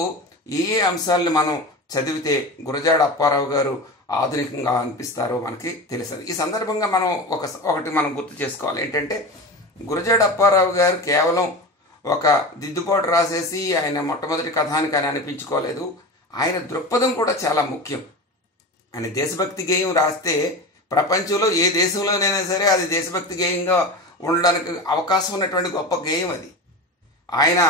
ఏ అంశాలను మనం చదివితే గురజాడ అప్పారావు గారు ఆధునికంగా అనిపిస్తారో మనకి తెలుస్తుంది. ఈ సందర్భంగా మనం ఒకటి మనం గుర్తు చేసుకోవాలి. ఏంటంటే గురజాడ అప్పారావు గారు కేవలం ఒక దిద్దుబాటు రాసేసి ఆయన మొట్టమొదటి కథానికి ఆయన అనిపించుకోలేదు. ఆయన దృక్పథం కూడా చాలా ముఖ్యం. ఆయన దేశభక్తి గేయం రాస్తే ప్రపంచంలో ఏ దేశంలోనైనా సరే అది దేశభక్తి గేయంగా ఉండడానికి అవకాశం ఉన్నటువంటి గొప్ప గేయం అది. ఆయన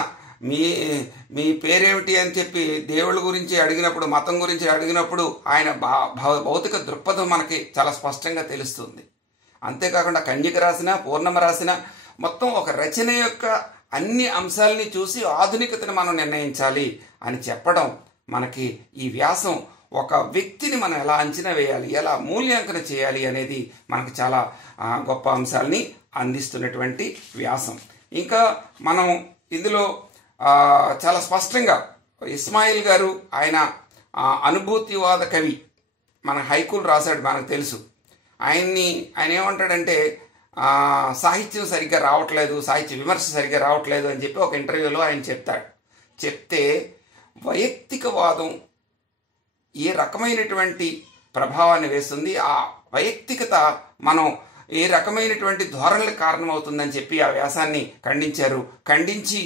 మీ పేరేమిటి అని చెప్పి దేవుళ్ళ గురించి అడిగినప్పుడు, మతం గురించి అడిగినప్పుడు ఆయన భౌతిక దృక్పథం మనకి చాలా స్పష్టంగా తెలుస్తుంది. అంతేకాకుండా కన్యక రాసిన, పూర్ణమ రాసిన మొత్తం ఒక రచన యొక్క అన్ని అంశాలని చూసి ఆధునికతను మనం నిర్ణయించాలి అని చెప్పడం మనకి ఈ వ్యాసం ఒక వ్యక్తిని మనం ఎలా అంచనా వేయాలి, ఎలా మూల్యాంకన చేయాలి అనేది మనకు చాలా గొప్ప అంశాలని అందిస్తున్నటువంటి వ్యాసం. ఇంకా మనం ఇందులో చాలా స్పష్టంగా ఇస్మాయిల్ గారు ఆయన అనుభూతివాద కవి, మన హైకూలు రాశాడు మనకు తెలుసు. ఆయన ఏమంటాడంటే సాహిత్యం సరిగ్గా రావట్లేదు, సాహిత్య విమర్శ సరిగ్గా రావట్లేదు అని చెప్పి ఒక ఇంటర్వ్యూలో ఆయన చెప్తే వైయక్తికవాదం ఏ రకమైనటువంటి ప్రభావాన్ని వేస్తుంది, ఆ వైయక్తికత మనం ఏ రకమైనటువంటి ధోరణులకు కారణమవుతుందని చెప్పి ఆ వ్యాసాన్ని ఖండించి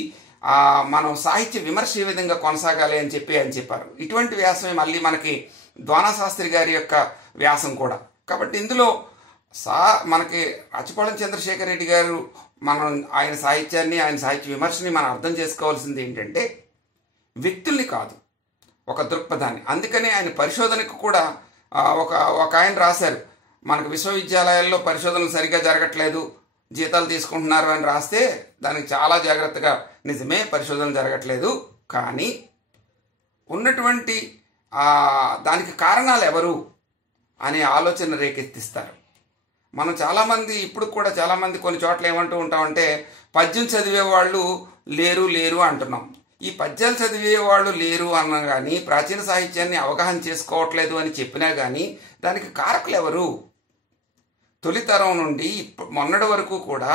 మనం సాహిత్య విమర్శ ఏ విధంగా కొనసాగాలి అని చెప్పి ఆయన చెప్పారు. ఇటువంటి వ్యాసమే మళ్ళీ మనకి ద్వానాశాస్త్రి గారి యొక్క వ్యాసం కూడా. కాబట్టి ఇందులో మనకి రాచపాళెం చంద్రశేఖర్ రెడ్డి గారు ఆయన సాహిత్యాన్ని, ఆయన సాహిత్య విమర్శని మనం అర్థం చేసుకోవాల్సింది ఏంటంటే వ్యక్తుల్ని కాదు, ఒక దృక్పథాన్ని. అందుకనే ఆయన పరిశోధనకు కూడా ఒక ఆయన రాశారు, మనకు విశ్వవిద్యాలయాల్లో పరిశోధనలు సరిగ్గా జరగట్లేదు, జీతాలు తీసుకుంటున్నారు అని రాస్తే దానికి చాలా జాగ్రత్తగా నిజమే పరిశోధనలు జరగట్లేదు, కానీ ఉన్నటువంటి దానికి కారణాలు ఎవరు అనే ఆలోచన రేకెత్తిస్తారు. మనం చాలామంది ఇప్పుడు కూడా చాలామంది కొన్ని చోట్ల ఏమంటూ ఉంటామంటే పద్యం చదివే వాళ్ళు లేరు అంటున్నాం. ఈ పద్యాలు చదివే వాళ్ళు లేరు అన్నా కానీ, ప్రాచీన సాహిత్యాన్ని అవగాహన చేసుకోవట్లేదు అని చెప్పినా కానీ దానికి కారకులు ఎవరు? తొలితరం నుండి మొన్నటి వరకు కూడా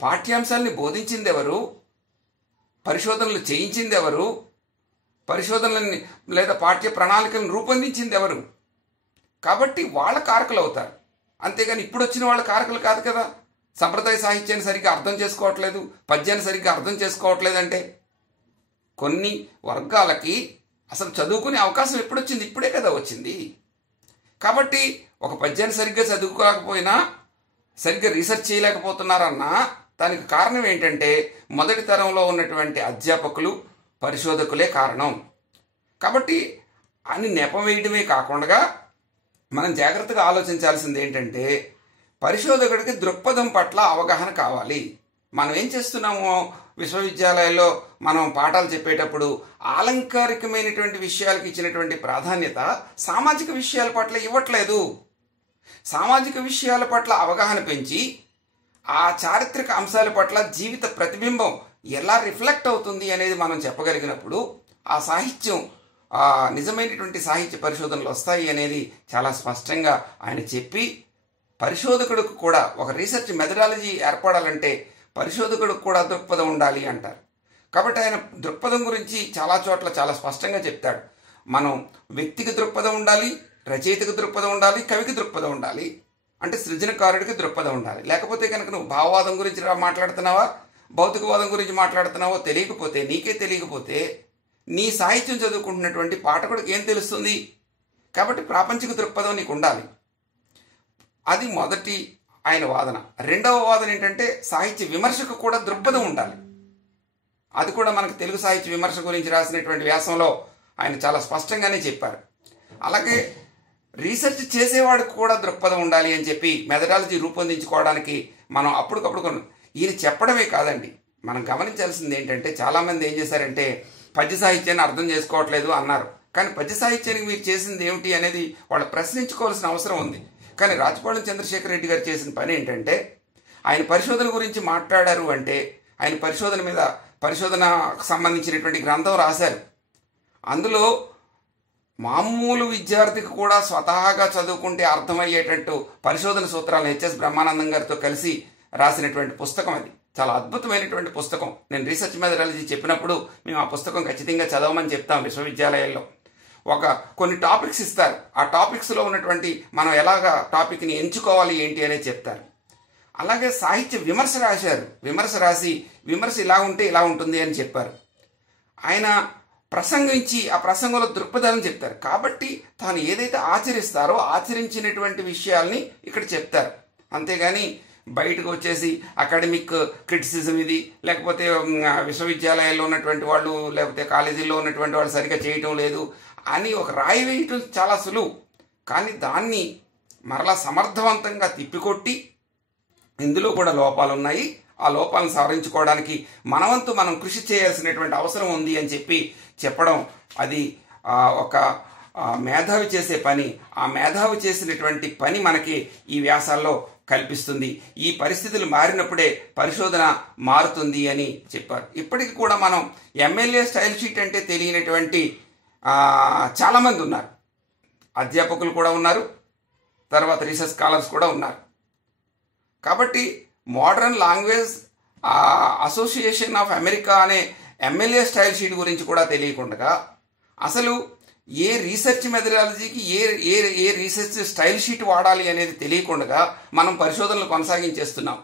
పాఠ్యాంశాలని బోధించింది ఎవరు? పరిశోధనలు చేయించింది ఎవరు? పరిశోధనలని లేదా పాఠ్య ప్రణాళికలను రూపొందించింది ఎవరు? కాబట్టి వాళ్ళ కారకులు అవుతారు. అంతేగాని ఇప్పుడు వచ్చిన వాళ్ళ కారకులు కాదు కదా. సంప్రదాయ సాహిత్యాన్ని సరిగ్గా అర్థం చేసుకోవట్లేదు, పద్యాన్ని సరిగ్గా అర్థం చేసుకోవట్లేదంటే కొన్ని వర్గాలకి అసలు చదువుకునే అవకాశం ఎప్పుడొచ్చింది? ఇప్పుడే కదా వచ్చింది. కాబట్టి ఒక పద్యాన్ని సరిగ్గా చదువుకోలేకపోయినా, సరిగ్గా రీసెర్చ్ చేయలేకపోతున్నారన్నా దానికి కారణం ఏంటంటే మొదటి తరంలో ఉన్నటువంటి అధ్యాపకులు, పరిశోధకులే కారణం. కాబట్టి అని నెపం వేయడమే కాకుండా మనం జాగ్రత్తగా ఆలోచించాల్సింది ఏంటంటే పరిశోధకుడికి దృక్పథం పట్ల అవగాహన కావాలి. మనం ఏం చేస్తున్నామో విశ్వవిద్యాలయాల్లో మనం పాఠాలు చెప్పేటప్పుడు ఆలంకారికమైనటువంటి విషయాలకు ఇచ్చినటువంటి ప్రాధాన్యత సామాజిక విషయాల పట్ల ఇవ్వట్లేదు. సామాజిక విషయాల పట్ల అవగాహన పెంచి ఆ చారిత్రక అంశాల పట్ల జీవిత ప్రతిబింబం ఎలా రిఫ్లెక్ట్ అవుతుంది అనేది మనం చెప్పగలిగినప్పుడు ఆ సాహిత్యం నిజమైనటువంటి సాహిత్య పరిశోధనలు వస్తాయి అనేది చాలా స్పష్టంగా ఆయన చెప్పి, పరిశోధకుడికి కూడా ఒక రీసెర్చ్ మెథడాలజీ ఏర్పడాలంటే పరిశోధకుడికి కూడా దృక్పథం ఉండాలి అంటారు. కాబట్టి ఆయన దృక్పథం గురించి చాలా చోట్ల చాలా స్పష్టంగా చెప్తాడు. మనం వ్యక్తికి దృక్పథం ఉండాలి, రచయితకు దృక్పథం ఉండాలి, కవికి దృక్పథం ఉండాలి. అంటే సృజనకారుడికి దృక్పథం ఉండాలి. లేకపోతే కనుక నువ్వు భావవాదం గురించి మాట్లాడుతున్నావా, భౌతికవాదం గురించి మాట్లాడుతున్నావో తెలియకపోతే, నీకే తెలియకపోతే నీ సాహిత్యం చదువుకుంటున్నటువంటి పాఠకుడికి ఏం తెలుస్తుంది? కాబట్టి ప్రాపంచిక దృక్పథం నీకు ఉండాలి. అది మొదటి ఆయన వాదన. రెండవ వాదన ఏంటంటే సాహిత్య విమర్శకు కూడా దృక్పథం ఉండాలి. అది కూడా మనకు తెలుగు సాహిత్య విమర్శ గురించి రాసినటువంటి వ్యాసంలో ఆయన చాలా స్పష్టంగానే చెప్పారు. అలాగే రీసెర్చ్ చేసేవాడికి కూడా దృక్పథం ఉండాలి అని చెప్పి మెథడాలజీ రూపొందించుకోవడానికి మనం అప్పటికప్పుడు ఈయన చెప్పడమే కాదండి, మనం గమనించాల్సింది ఏంటంటే చాలామంది ఏం చేశారంటే పద్య సాహిత్యాన్ని అర్థం చేసుకోవట్లేదు అన్నారు. కానీ పద్య సాహిత్యానికి మీరు చేసింది ఏమిటి అనేది వాళ్ళు ప్రశ్నించుకోవాల్సిన అవసరం ఉంది. కానీ రాజపాళెం చంద్రశేఖర్ రెడ్డి గారు చేసిన పని ఏంటంటే ఆయన పరిశోధన గురించి మాట్లాడారు అంటే ఆయన పరిశోధన మీద పరిశోధనకు సంబంధించినటువంటి గ్రంథం రాశారు. అందులో మామూలు విద్యార్థికి కూడా స్వతహాగా చదువుకుంటే అర్థమయ్యేటట్టు పరిశోధన సూత్రాలను హెచ్ఎస్ బ్రహ్మానందం గారితో కలిసి రాసినటువంటి పుస్తకం. అది చాలా అద్భుతమైనటువంటి పుస్తకం. నేను రీసెర్చ్ మెథడాలజీ చెప్పినప్పుడు మేము ఆ పుస్తకం ఖచ్చితంగా చదవమని చెప్తాం. విశ్వవిద్యాలయాల్లో కొన్ని టాపిక్స్ ఇస్తారు. ఆ టాపిక్స్లో ఉన్నటువంటి మనం ఎలాగా టాపిక్ని ఎంచుకోవాలి ఏంటి అనేది చెప్తారు. అలాగే సాహిత్య విమర్శ రాశారు. విమర్శ రాసి విమర్శ ఇలా ఉంటే ఇలా ఉంటుంది అని చెప్పారు. ఆయన ప్రసంగించి ఆ ప్రసంగంలో దృక్పథాలను చెప్తారు. కాబట్టి తాను ఏదైతే ఆచరిస్తారో ఆచరించినటువంటి విషయాల్ని ఇక్కడ చెప్తారు. అంతేగాని బయటకు వచ్చేసి అకాడమిక్ క్రిటిసిజం ఇది, లేకపోతే విశ్వవిద్యాలయాల్లో ఉన్నటువంటి వాళ్ళు లేకపోతే కాలేజీల్లో ఉన్నటువంటి వాళ్ళు సరిగ్గా చేయటం లేదు అని ఒక రాయి వేయటం చాలా సులువు. కానీ దాన్ని మరలా సమర్థవంతంగా తిప్పికొట్టి ఇందులో కూడా లోపాలు ఉన్నాయి, ఆ లోపాలను సవరించుకోవడానికి మనవంతు మనం కృషి చేయాల్సినటువంటి అవసరం ఉంది అని చెప్పడం అది ఒక మేధావి చేసే పని. ఆ మేధావి చేసినటువంటి పని మనకి ఈ వ్యాసాల్లో కల్పిస్తుంది. ఈ పరిస్థితులు మారినప్పుడే పరిశోధన మారుతుంది అని చెప్పారు. ఇప్పటికి కూడా మనం ఎమ్మెల్యే స్టైల్ షీట్ అంటే తెలియనటువంటి చాలామంది ఉన్నారు. అధ్యాపకులు కూడా ఉన్నారు, తర్వాత రీసెర్చ్ స్కాలర్స్ కూడా ఉన్నారు. కాబట్టి modern language association of America అనే ఎమ్మెల్యే స్టైల్ షీట్ గురించి కూడా తెలియకుండా అసలు ఏ రీసెర్చ్ మెథడాలజీకి ఏ రీసెర్చ్ స్టైల్ షీట్ వాడాలి అనేది తెలియకుండా మనం పరిశోధనలు కొనసాగించేస్తున్నాం.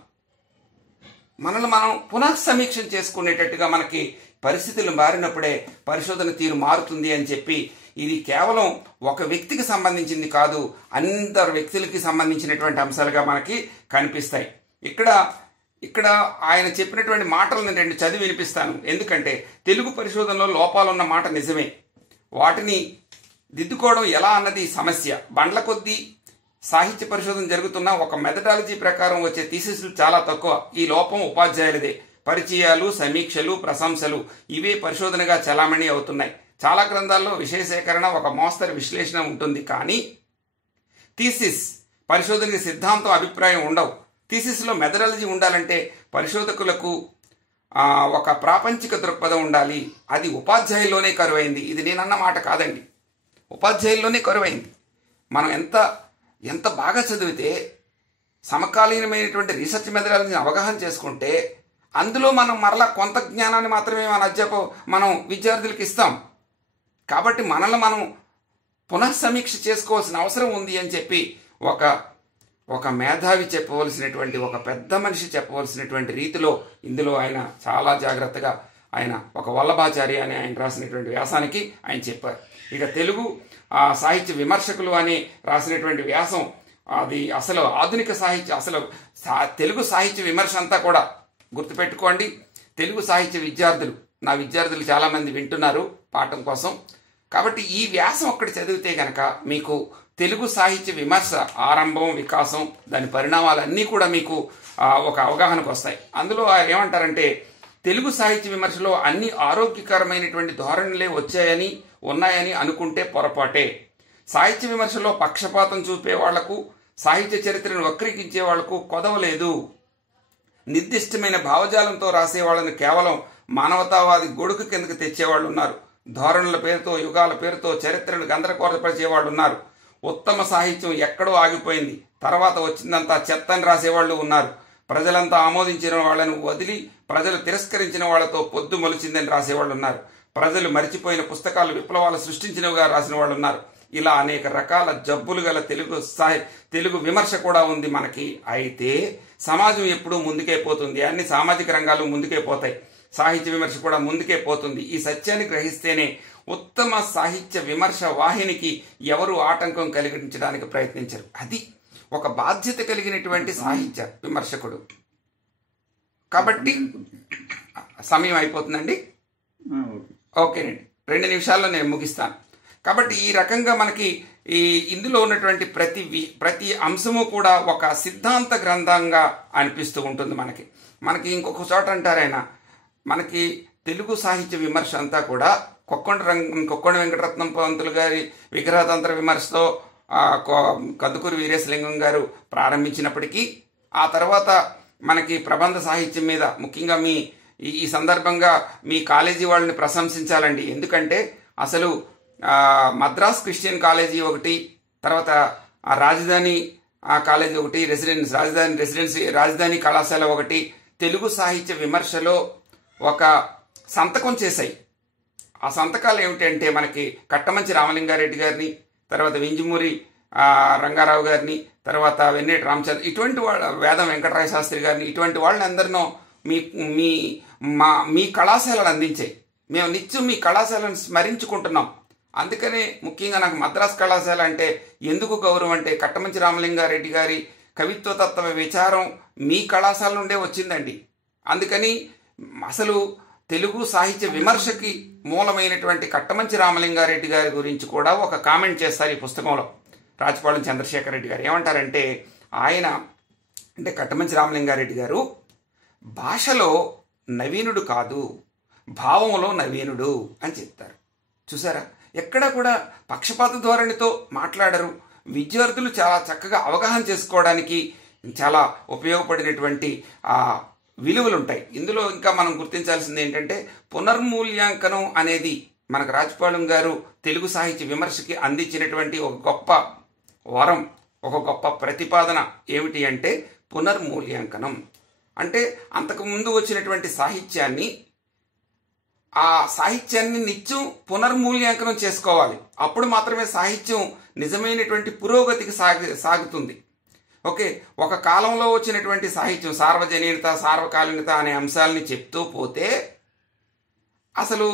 మనల్ని మనం పునః సమీక్ష చేసుకునేటట్టుగా మనకి పరిస్థితులు మారినప్పుడే పరిశోధన తీరు మారుతుంది అని చెప్పి, ఇది కేవలం ఒక వ్యక్తికి సంబంధించింది కాదు, అందరు వ్యక్తులకి సంబంధించినటువంటి అంశాలుగా మనకి కనిపిస్తాయి. ఇక్కడ ఆయన చెప్పినటువంటి మాటలు నేను 2 చదివి వినిపిస్తాను. ఎందుకంటే తెలుగు పరిశోధనలో లోపాలున్న మాట నిజమే, వాటిని దిద్దుకోవడం ఎలా అన్నది సమస్య. బండ్ల కొద్దీ సాహిత్య పరిశోధన జరుగుతున్న ఒక మెథడాలజీ ప్రకారం వచ్చే థీసిస్లు చాలా తక్కువ. ఈ లోపం ఉపాధ్యాయులదే. పరిచయాలు, సమీక్షలు, ప్రశంసలు ఇవే పరిశోధనగా చలామణి అవుతున్నాయి. చాలా గ్రంథాల్లో విషయ సేకరణ, ఒక మోస్తరు విశ్లేషణ ఉంటుంది. కానీ థీసిస్ పరిశోధనకి సిద్ధాంతం అభిప్రాయం ఉండవు. థీసిస్లో మెథడాలజీ ఉండాలంటే పరిశోధకులకు ఒక ప్రాపంచిక దృక్పథం ఉండాలి. అది ఉపాధ్యాయుల్లోనే కరువైంది. ఇది నేనన్న మాట కాదండి, ఉపాధ్యాయుల్లోనే కరువైంది. మనం ఎంత బాగా చదివితే సమకాలీనమైనటువంటి రీసెర్చ్ మెథడాలజీని అవగాహన చేసుకుంటే అందులో మనం మరలా కొంత జ్ఞానాన్ని మాత్రమే మనం విద్యార్థులకు ఇస్తాం. కాబట్టి మనల్ని మనం పునఃసమీక్ష చేసుకోవాల్సిన అవసరం ఉంది అని చెప్పి ఒక మేధావి చెప్పవలసినటువంటి, ఒక పెద్ద మనిషి చెప్పవలసినటువంటి రీతిలో ఇందులో ఆయన చాలా జాగ్రత్తగా ఆయన ఒక వల్లభాచారి అని ఆయన రాసినటువంటి వ్యాసానికి ఆయన చెప్పారు. ఇక తెలుగు సాహిత్య విమర్శకులు అని రాసినటువంటి వ్యాసం, అది అసలు ఆధునిక సాహిత్య, అసలు తెలుగు సాహిత్య విమర్శ అంతా కూడా గుర్తుపెట్టుకోండి. తెలుగు సాహిత్య విద్యార్థులు, నా విద్యార్థులు చాలామంది వింటున్నారు పాఠం కోసం. కాబట్టి ఈ వ్యాసం ఒక్కటి చదివితే గనక మీకు తెలుగు సాహిత్య విమర్శ ఆరంభం, వికాసం, దాని పరిణామాలన్నీ కూడా మీకు ఒక అవగాహనకు వస్తాయి. అందులో ఏమంటారంటే, తెలుగు సాహిత్య విమర్శలో అన్ని ఆరోగ్యకరమైనటువంటి ధోరణులే ఉన్నాయని అనుకుంటే పొరపాటే. సాహిత్య విమర్శలో పక్షపాతం చూపే వాళ్లకు, సాహిత్య చరిత్రను వక్రీకరించే వాళ్లకు కొదవలేదు. నిర్దిష్టమైన భావజాలంతో రాసేవాళ్ళని కేవలం మానవతావాది గొడుగు కిందకు తెచ్చేవాళ్ళు ఉన్నారు. ధోరణుల పేరుతో, యుగాల పేరుతో చరిత్రను గందరగోళపరిచేవాళ్ళు ఉన్నారు. ఉత్తమ సాహిత్యం ఎక్కడో ఆగిపోయింది, తర్వాత వచ్చిందంతా చెత్తని రాసేవాళ్ళు ఉన్నారు. ప్రజలంతా ఆమోదించిన వాళ్లను వదిలి ప్రజలు తిరస్కరించిన వాళ్లతో పొద్దు మొలిచిందని రాసేవాళ్ళు ఉన్నారు. ప్రజలు మరిచిపోయిన పుస్తకాలు విప్లవాలు సృష్టించినవిగా రాసిన వాళ్ళు ఉన్నారు. ఇలా అనేక రకాల జబ్బులు గల తెలుగు విమర్శ కూడా ఉంది మనకి. అయితే సమాజం ఎప్పుడూ ముందుకే పోతుంది, అన్ని సామాజిక రంగాలు ముందుకే పోతాయి, సాహిత్య విమర్శ కూడా ముందుకే పోతుంది. ఈ సత్యాన్ని గ్రహిస్తేనే ఉత్తమ సాహిత్య విమర్శ వాహినికి ఎవరు ఆటంకం కలిగించడానికి ప్రయత్నించరు. అది ఒక బాధ్యత కలిగినటువంటి సాహిత్య విమర్శకుడు. కాబట్టి సమయం అయిపోతుందండి. ఓకేనండి, 2 నిమిషాల్లో నేను ముగిస్తాను. కాబట్టి ఈ రకంగా మనకి ఇందులో ఉన్నటువంటి ప్రతి అంశము కూడా ఒక సిద్ధాంత గ్రంథంగా అనిపిస్తూ ఉంటుంది మనకి ఇంకొక చోట అంటారైనా, మనకి తెలుగు సాహిత్య విమర్శ అంతా కూడా కొక్కొండ వెంకటరత్నం పంతులు గారి విగ్రహతంత్ర విమర్శతో కందుకూరి వీరేశలింగం గారు ప్రారంభించినప్పటికీ, ఆ తర్వాత మనకి ప్రబంధ సాహిత్యం మీద ముఖ్యంగా ఈ సందర్భంగా మీ కాలేజీ వాళ్ళని ప్రశంసించాలండి. ఎందుకంటే అసలు మద్రాస్ క్రిస్టియన్ కాలేజీ ఒకటి, తర్వాత రాజధాని కాలేజీ ఒకటి, రాజధాని కళాశాల ఒకటి తెలుగు సాహిత్య విమర్శలో ఒక సంతకం చేశాయి. ఆ సంతకాలు ఏమిటంటే, మనకి కట్టమంచి రామలింగారెడ్డి గారిని, తర్వాత వింజమూరి రంగారావు గారిని, తర్వాత వెన్నేటి రామచంద్ర, ఇటువంటి వాళ్ళ వేదం వెంకటరాయ శాస్త్రి గారిని, ఇటువంటి వాళ్ళని అందరినో మీ కళాశాలలు అందించాయి. మేము నిత్యం మీ కళాశాలను స్మరించుకుంటున్నాం. అందుకనే ముఖ్యంగా నాకు మద్రాస్ కళాశాల అంటే ఎందుకు గౌరవం అంటే, కట్టమంచి రామలింగారెడ్డి గారి కవిత్వ తత్వ విచారం మీ కళాశాల నుండే వచ్చిందండి. అందుకని అసలు తెలుగు సాహిత్య విమర్శకి మూలమైనటువంటి కట్టమంచి రామలింగారెడ్డి గారి గురించి కూడా ఒక కామెంట్ చేస్తారు ఈ పుస్తకంలో. రాజపాళెం చంద్రశేఖర్ రెడ్డి గారు ఏమంటారంటే, ఆయన అంటే కట్టమంచి రామలింగారెడ్డి గారు భాషలో నవీనుడు కాదు, భావంలో నవీనుడు అని చెప్తారు. చూసారా, ఎక్కడ కూడా పక్షపాత ధోరణితో మాట్లాడరు. విద్యార్థులు చాలా చక్కగా అవగాహన చేసుకోవడానికి చాలా ఉపయోగపడినటువంటి విలువలు ఉంటాయి. ఇందులో ఇంకా మనం గుర్తించాల్సింది ఏంటంటే, పునర్మూల్యాంకనం అనేది మనకు రాజపాళెం గారు తెలుగు సాహిత్య విమర్శకి అందించినటువంటి ఒక గొప్ప వరం, ఒక గొప్ప ప్రతిపాదన ఏమిటి అంటే పునర్మూల్యాంకనం. అంటే అంతకుముందు వచ్చినటువంటి సాహిత్యాన్ని, ఆ సాహిత్యాన్ని నిత్యం పునర్మూల్యాంకనం చేసుకోవాలి. అప్పుడు మాత్రమే సాహిత్యం నిజమైనటువంటి పురోగతికి సాగుతుంది. ఓకే, ఒక కాలంలో వచ్చినటువంటి సాహిత్యం సార్వజనీనత, సార్వకాలీనత అనే అంశాలని చెప్తూ పోతే అసలు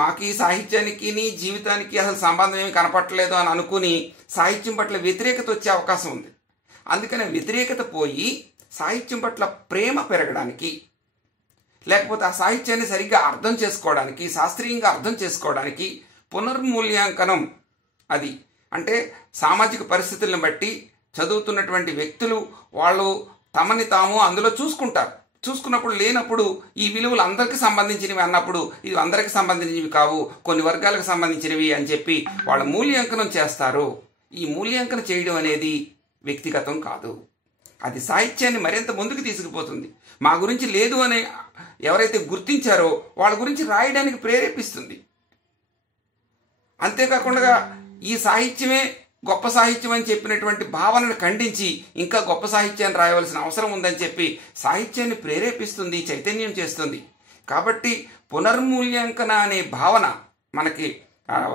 మాకు ఈ సాహిత్యానికి జీవితానికి అసలు సంబంధం ఏమి కనపట్టలేదు అని అనుకుని సాహిత్యం పట్ల వ్యతిరేకత వచ్చే అవకాశం ఉంది. అందుకనే వ్యతిరేకత పోయి సాహిత్యం పట్ల ప్రేమ పెరగడానికి, లేకపోతే ఆ సాహిత్యాన్ని సరిగ్గా అర్థం చేసుకోవడానికి, శాస్త్రీయంగా అర్థం చేసుకోవడానికి పునర్మూల్యాంకనం. అది అంటే సామాజిక పరిస్థితులను బట్టి చదువుతున్నటువంటి వ్యక్తులు వాళ్ళు తమని తాము అందులో చూసుకున్నప్పుడు లేనప్పుడు ఈ విలువలు అందరికీ సంబంధించినవి అన్నప్పుడు ఇది అందరికీ సంబంధించినవి కావు, కొన్ని వర్గాలకు సంబంధించినవి అని చెప్పి వాళ్ళ మూల్యాంకనం చేస్తారు. ఈ మూల్యాంకనం చేయడం అనేది వ్యక్తిగతం కాదు. అది సాహిత్యాన్ని మరింత ముందుకు తీసుకుపోతుంది. మా గురించి లేదు అని ఎవరైతే గుర్తించారో వాళ్ళ గురించి రాయడానికి ప్రేరేపిస్తుంది. అంతేకాకుండా ఈ సాహిత్యమే గొప్ప సాహిత్యం అని చెప్పినటువంటి భావనను ఖండించి ఇంకా గొప్ప సాహిత్యాన్ని రాయవలసిన అవసరం ఉందని చెప్పి సాహిత్యాన్ని ప్రేరేపిస్తుంది, చైతన్యం చేస్తుంది. కాబట్టి పునర్మూల్యాంకన అనే భావన మనకి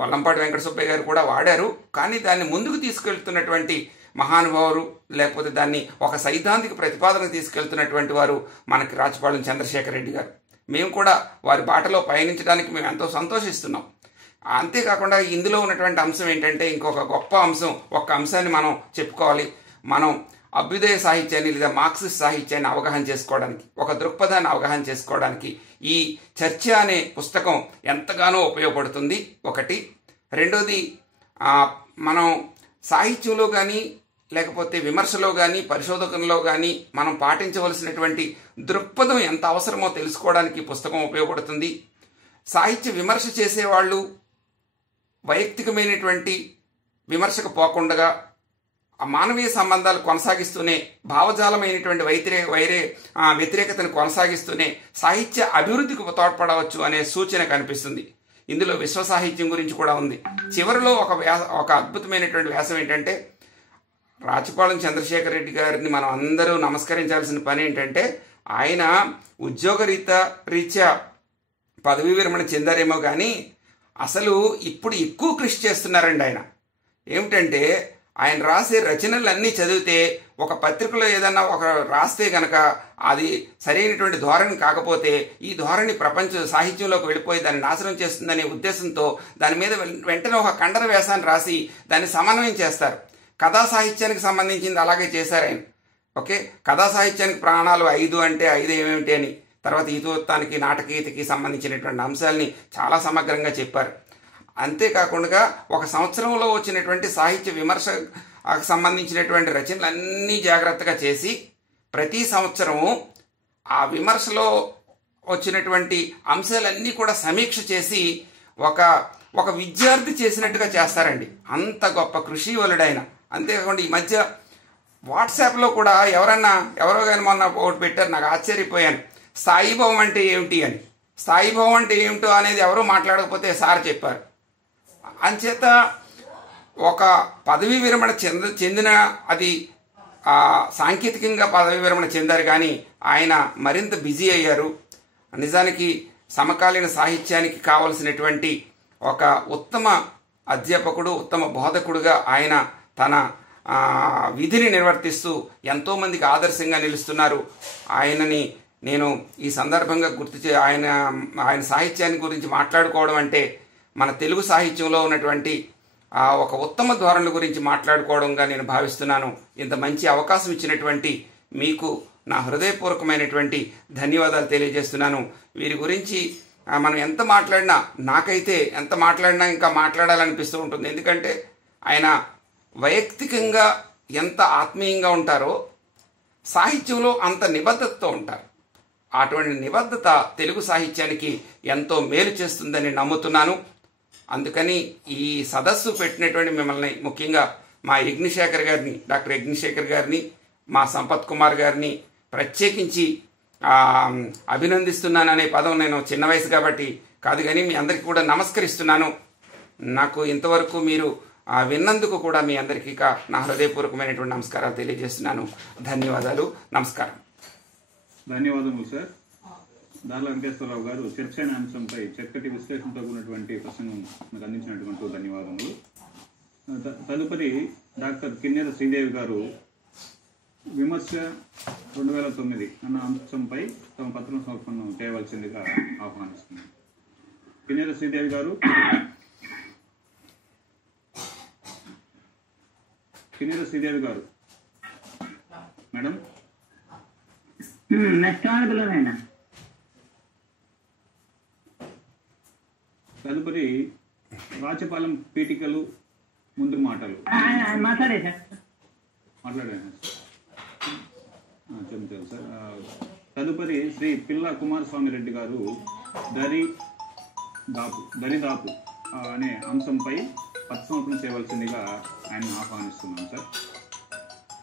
వల్లంపాటి వెంకట సుబ్బయ్య గారు కూడా వాడారు. కానీ దాన్ని ముందుకు తీసుకెళ్తున్నటువంటి మహానుభావులు, లేకపోతే దాన్ని ఒక సైద్ధాంతిక ప్రతిపాదనకు తీసుకెళ్తున్నటువంటి వారు మనకి రాచపాళెం చంద్రశేఖర్ రెడ్డి గారు. మేము కూడా వారి బాటలో పయనించడానికి మేము ఎంతో సంతోషిస్తున్నాం. అంతేకాకుండా ఇందులో ఉన్నటువంటి అంశం ఏంటంటే, ఇంకొక గొప్ప అంశం, ఒక్క అంశాన్ని మనం చెప్పుకోవాలి. మనం అభ్యుదయ సాహిత్యాన్ని లేదా మార్క్సిస్ట్ సాహిత్యాన్ని అవగాహన చేసుకోవడానికి, ఒక దృక్పథాన్ని అవగాహన చేసుకోవడానికి ఈ చర్చ అనే పుస్తకం ఎంతగానో ఉపయోగపడుతుంది. ఒకటి. రెండోది, మనం సాహిత్యంలో కానీ లేకపోతే విమర్శలో కానీ పరిశోధనలో కానీ మనం పాటించవలసినటువంటి దృక్పథం ఎంత అవసరమో తెలుసుకోవడానికి పుస్తకం ఉపయోగపడుతుంది. సాహిత్య విమర్శ చేసేవాళ్ళు వైయక్తికమైనటువంటి విమర్శకు పోకుండా ఆ మానవీయ సంబంధాలు కొనసాగిస్తూనే, భావజాలమైనటువంటి వ్యతిరేకతను కొనసాగిస్తూనే సాహిత్య అభివృద్ధికి తోడ్పడవచ్చు అనే సూచన కనిపిస్తుంది. ఇందులో విశ్వ సాహిత్యం గురించి కూడా ఉంది. చివరిలో ఒక అద్భుతమైనటువంటి వ్యాసం ఏంటంటే, రాచపాళెం చంద్రశేఖర్ రెడ్డి గారిని మనం అందరూ నమస్కరించాల్సిన పని ఏంటంటే, ఆయన రీత్యా పదవీ విరమణ చెందారేమో కానీ అసలు ఇప్పుడు ఎక్కువ కృషి చేస్తున్నారండి ఆయన. ఏమిటంటే, ఆయన రాసే రచనలన్నీ చదివితే, ఒక పత్రికలో ఏదన్నా ఒక రాస్తే గనక అది సరైనటువంటి ధోరణి కాకపోతే ఈ ధోరణి ప్రపంచ సాహిత్యంలోకి వెళ్ళిపోయి దాన్ని నాశనం చేస్తుందనే ఉద్దేశంతో దాని మీద వెంటనే ఒక ఖండన వ్యాసాన్ని రాసి దాన్ని సమన్వయం చేస్తారు. కథా సాహిత్యానికి సంబంధించింది అలాగే చేశారు ఆయన. ఓకే, కథా సాహిత్యానికి ప్రాణాలు 5 అంటే 5 ఏమేమిటి అని, తర్వాత ఇతివృత్తానికి నాటకీయతకి సంబంధించినటువంటి అంశాలని చాలా సమగ్రంగా చెప్పారు. అంతేకాకుండా ఒక సంవత్సరంలో వచ్చినటువంటి సాహిత్య విమర్శకు సంబంధించినటువంటి రచనలన్నీ జాగ్రత్తగా చేసి ప్రతి సంవత్సరము ఆ విమర్శలో వచ్చినటువంటి అంశాలన్నీ కూడా సమీక్ష చేసి ఒక విద్యార్థి చేసినట్టుగా చేస్తారండి. అంత గొప్ప కృషి వలుడైన. అంతేకాకుండా ఈ మధ్య వాట్సాప్లో కూడా ఎవరో కానీ మొన్న ఒకటి పెట్టారు, నాకు ఆశ్చర్యపోయాను. స్థాయీభావం అంటే ఏమిటి అని. స్థాయీభావం అంటే ఏమిటో అనేది ఎవరూ మాట్లాడకపోతే సార్ చెప్పారు. అంచేత ఒక పదవీ విరమణ చెందిన అది సాంకేతికంగా పదవీ విరమణ చెందారు కానీ ఆయన మరింత బిజీ అయ్యారు. నిజానికి సమకాలీన సాహిత్యానికి కావలసినటువంటి ఒక ఉత్తమ అధ్యాపకుడు, ఉత్తమ బోధకుడుగా ఆయన తన విధిని నిర్వర్తిస్తూ ఎంతోమందికి ఆదర్శంగా నిలుస్తున్నారు. ఆయనని నేను ఈ సందర్భంగా ఆయన సాహిత్యాన్ని గురించి మాట్లాడుకోవడం అంటే మన తెలుగు సాహిత్యంలో ఉన్నటువంటి ఒక ఉత్తమ ధోరణుల గురించి మాట్లాడుకోవడంగా నేను భావిస్తున్నాను. ఇంత మంచి అవకాశం ఇచ్చినటువంటి మీకు నా హృదయపూర్వకమైనటువంటి ధన్యవాదాలు తెలియజేస్తున్నాను. వీరి గురించి మనం ఎంత మాట్లాడినా, నాకైతే ఎంత మాట్లాడినా ఇంకా మాట్లాడాలనిపిస్తూ ఉంటుంది. ఎందుకంటే ఆయన వైయక్తికంగా ఎంత ఆత్మీయంగా ఉంటారో సాహిత్యంలో అంత నిబద్ధతతో ఉంటారు. అటువంటి నిబద్ధత తెలుగు సాహిత్యానికి ఎంతో మేలు చేస్తుందని నమ్ముతున్నాను. అందుకని ఈ సదస్సు పెట్టినటువంటి మిమ్మల్ని, ముఖ్యంగా మా డాక్టర్ యజ్ఞశేఖర్ గారిని, మా సంపత్ కుమార్ గారిని ప్రత్యేకించి అభినందిస్తున్నాననే పదం నేను చిన్న వయసు కాబట్టి కాదు, కానీ మీ అందరికీ కూడా నమస్కరిస్తున్నాను. నాకు ఇంతవరకు మీరు విన్నందుకు కూడా మీ అందరికీ నా హృదయపూర్వకమైనటువంటి నమస్కారాలు తెలియజేస్తున్నాను. ధన్యవాదాలు, నమస్కారం. ధన్యవాదములు సార్. దార్ల వెంకటేశ్వరరావు గారు చర్చ అనే అంశంపై చక్కటి విశ్లేషణతో ఉన్నటువంటి ప్రసంగం నాకు అందించినటువంటి ధన్యవాదములు. తదుపరి డాక్టర్ కిన్నెర శ్రీదేవి గారు విమర్శ 2009 అన్న అంశంపై తమ పత్రం సమర్పణ చేయవలసిందిగా ఆహ్వానిస్తున్నారు. కిన్నెర శ్రీదేవి గారు. కిన్నెర శ్రీదేవి గారు మేడం. తదుపరి రాచపాలెం పీఠికలు ముందు మాటలు మాట్లాడాను చెప్తారు సార్. తదుపరి శ్రీ పిల్ల కుమారస్వామి రెడ్డి గారు దరిదాపు అనే అంశంపై 10 సంవత్సరం చేయవలసిందిగా ఆయన ఆహ్వానిస్తున్నాం సార్.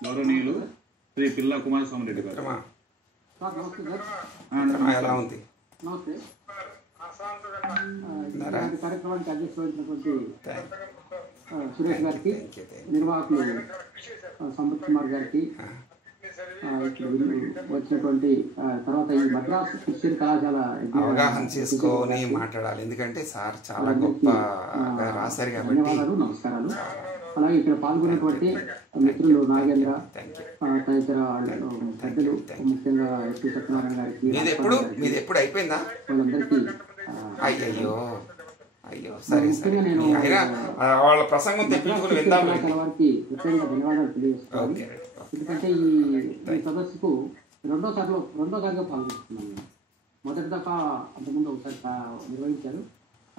గౌరవనీయులు శ్రీ పిల్ల కుమారస్వామి రెడ్డి గారు. ఎలా ఉంది? నమస్తే. కార్యక్రమానికి అధ్యక్ష వహించినటువంటి సురేష్ గారికి, నిర్వాహకులు సంపత్ కుమార్ గారికి, వచ్చినటువంటి తర్వాత ఈ మద్రాసు క్రిస్టియన్ కళాశాల అవగాహన చేసుకొని మాట్లాడాలి, ఎందుకంటే సార్ చాలా గొప్పగా రాశారు కాబట్టి. ధన్యవాదాలు, నమస్కారాలు. అలాగే ఇక్కడ పాల్గొన్నటువంటి మిత్రులు నాగేంద్ర తదితర పెద్దలు, ముఖ్యంగా ఎస్పీ సత్యనారాయణ గారికి, మీది ఎప్పుడు అయిపోయిందా? వాళ్ళందరికీ అయ్యో సరే సరే, అయినా వాళ్ళ ప్రసంగం తెప్పించుకుని విందాం. వారికి ముఖ్యంగా ధన్యవాదాలు తెలియజేస్తున్నాను. ఎందుకంటే ఈ సదస్సుకు రెండోసారిగా పాల్గొంటున్నాను. మొదటి దఫా అంతకుముందు ఒకసారి నిర్వహించారు.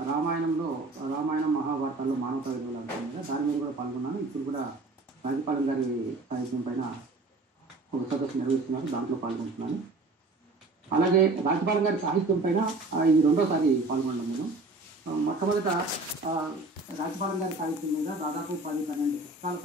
రామాయణం మహాభారతాల్లో మానవతా విలువలు అంటారు కదా, దాని మీద కూడా పాల్గొన్నాను. ఇప్పుడు కూడా రాజపాలెం గారి సాహిత్యం పైన ఒక సదస్సు నిర్వహిస్తున్నారు, దాంట్లో పాల్గొంటున్నాను. అలాగే రాజపాలెం గారి సాహిత్యం పైన ఇది రెండోసారి పాల్గొన్నాను నేను. మొట్టమొదట రాజపాలెం గారి సాహిత్యం మీద దాదాపు 10-12 పుస్తకాలు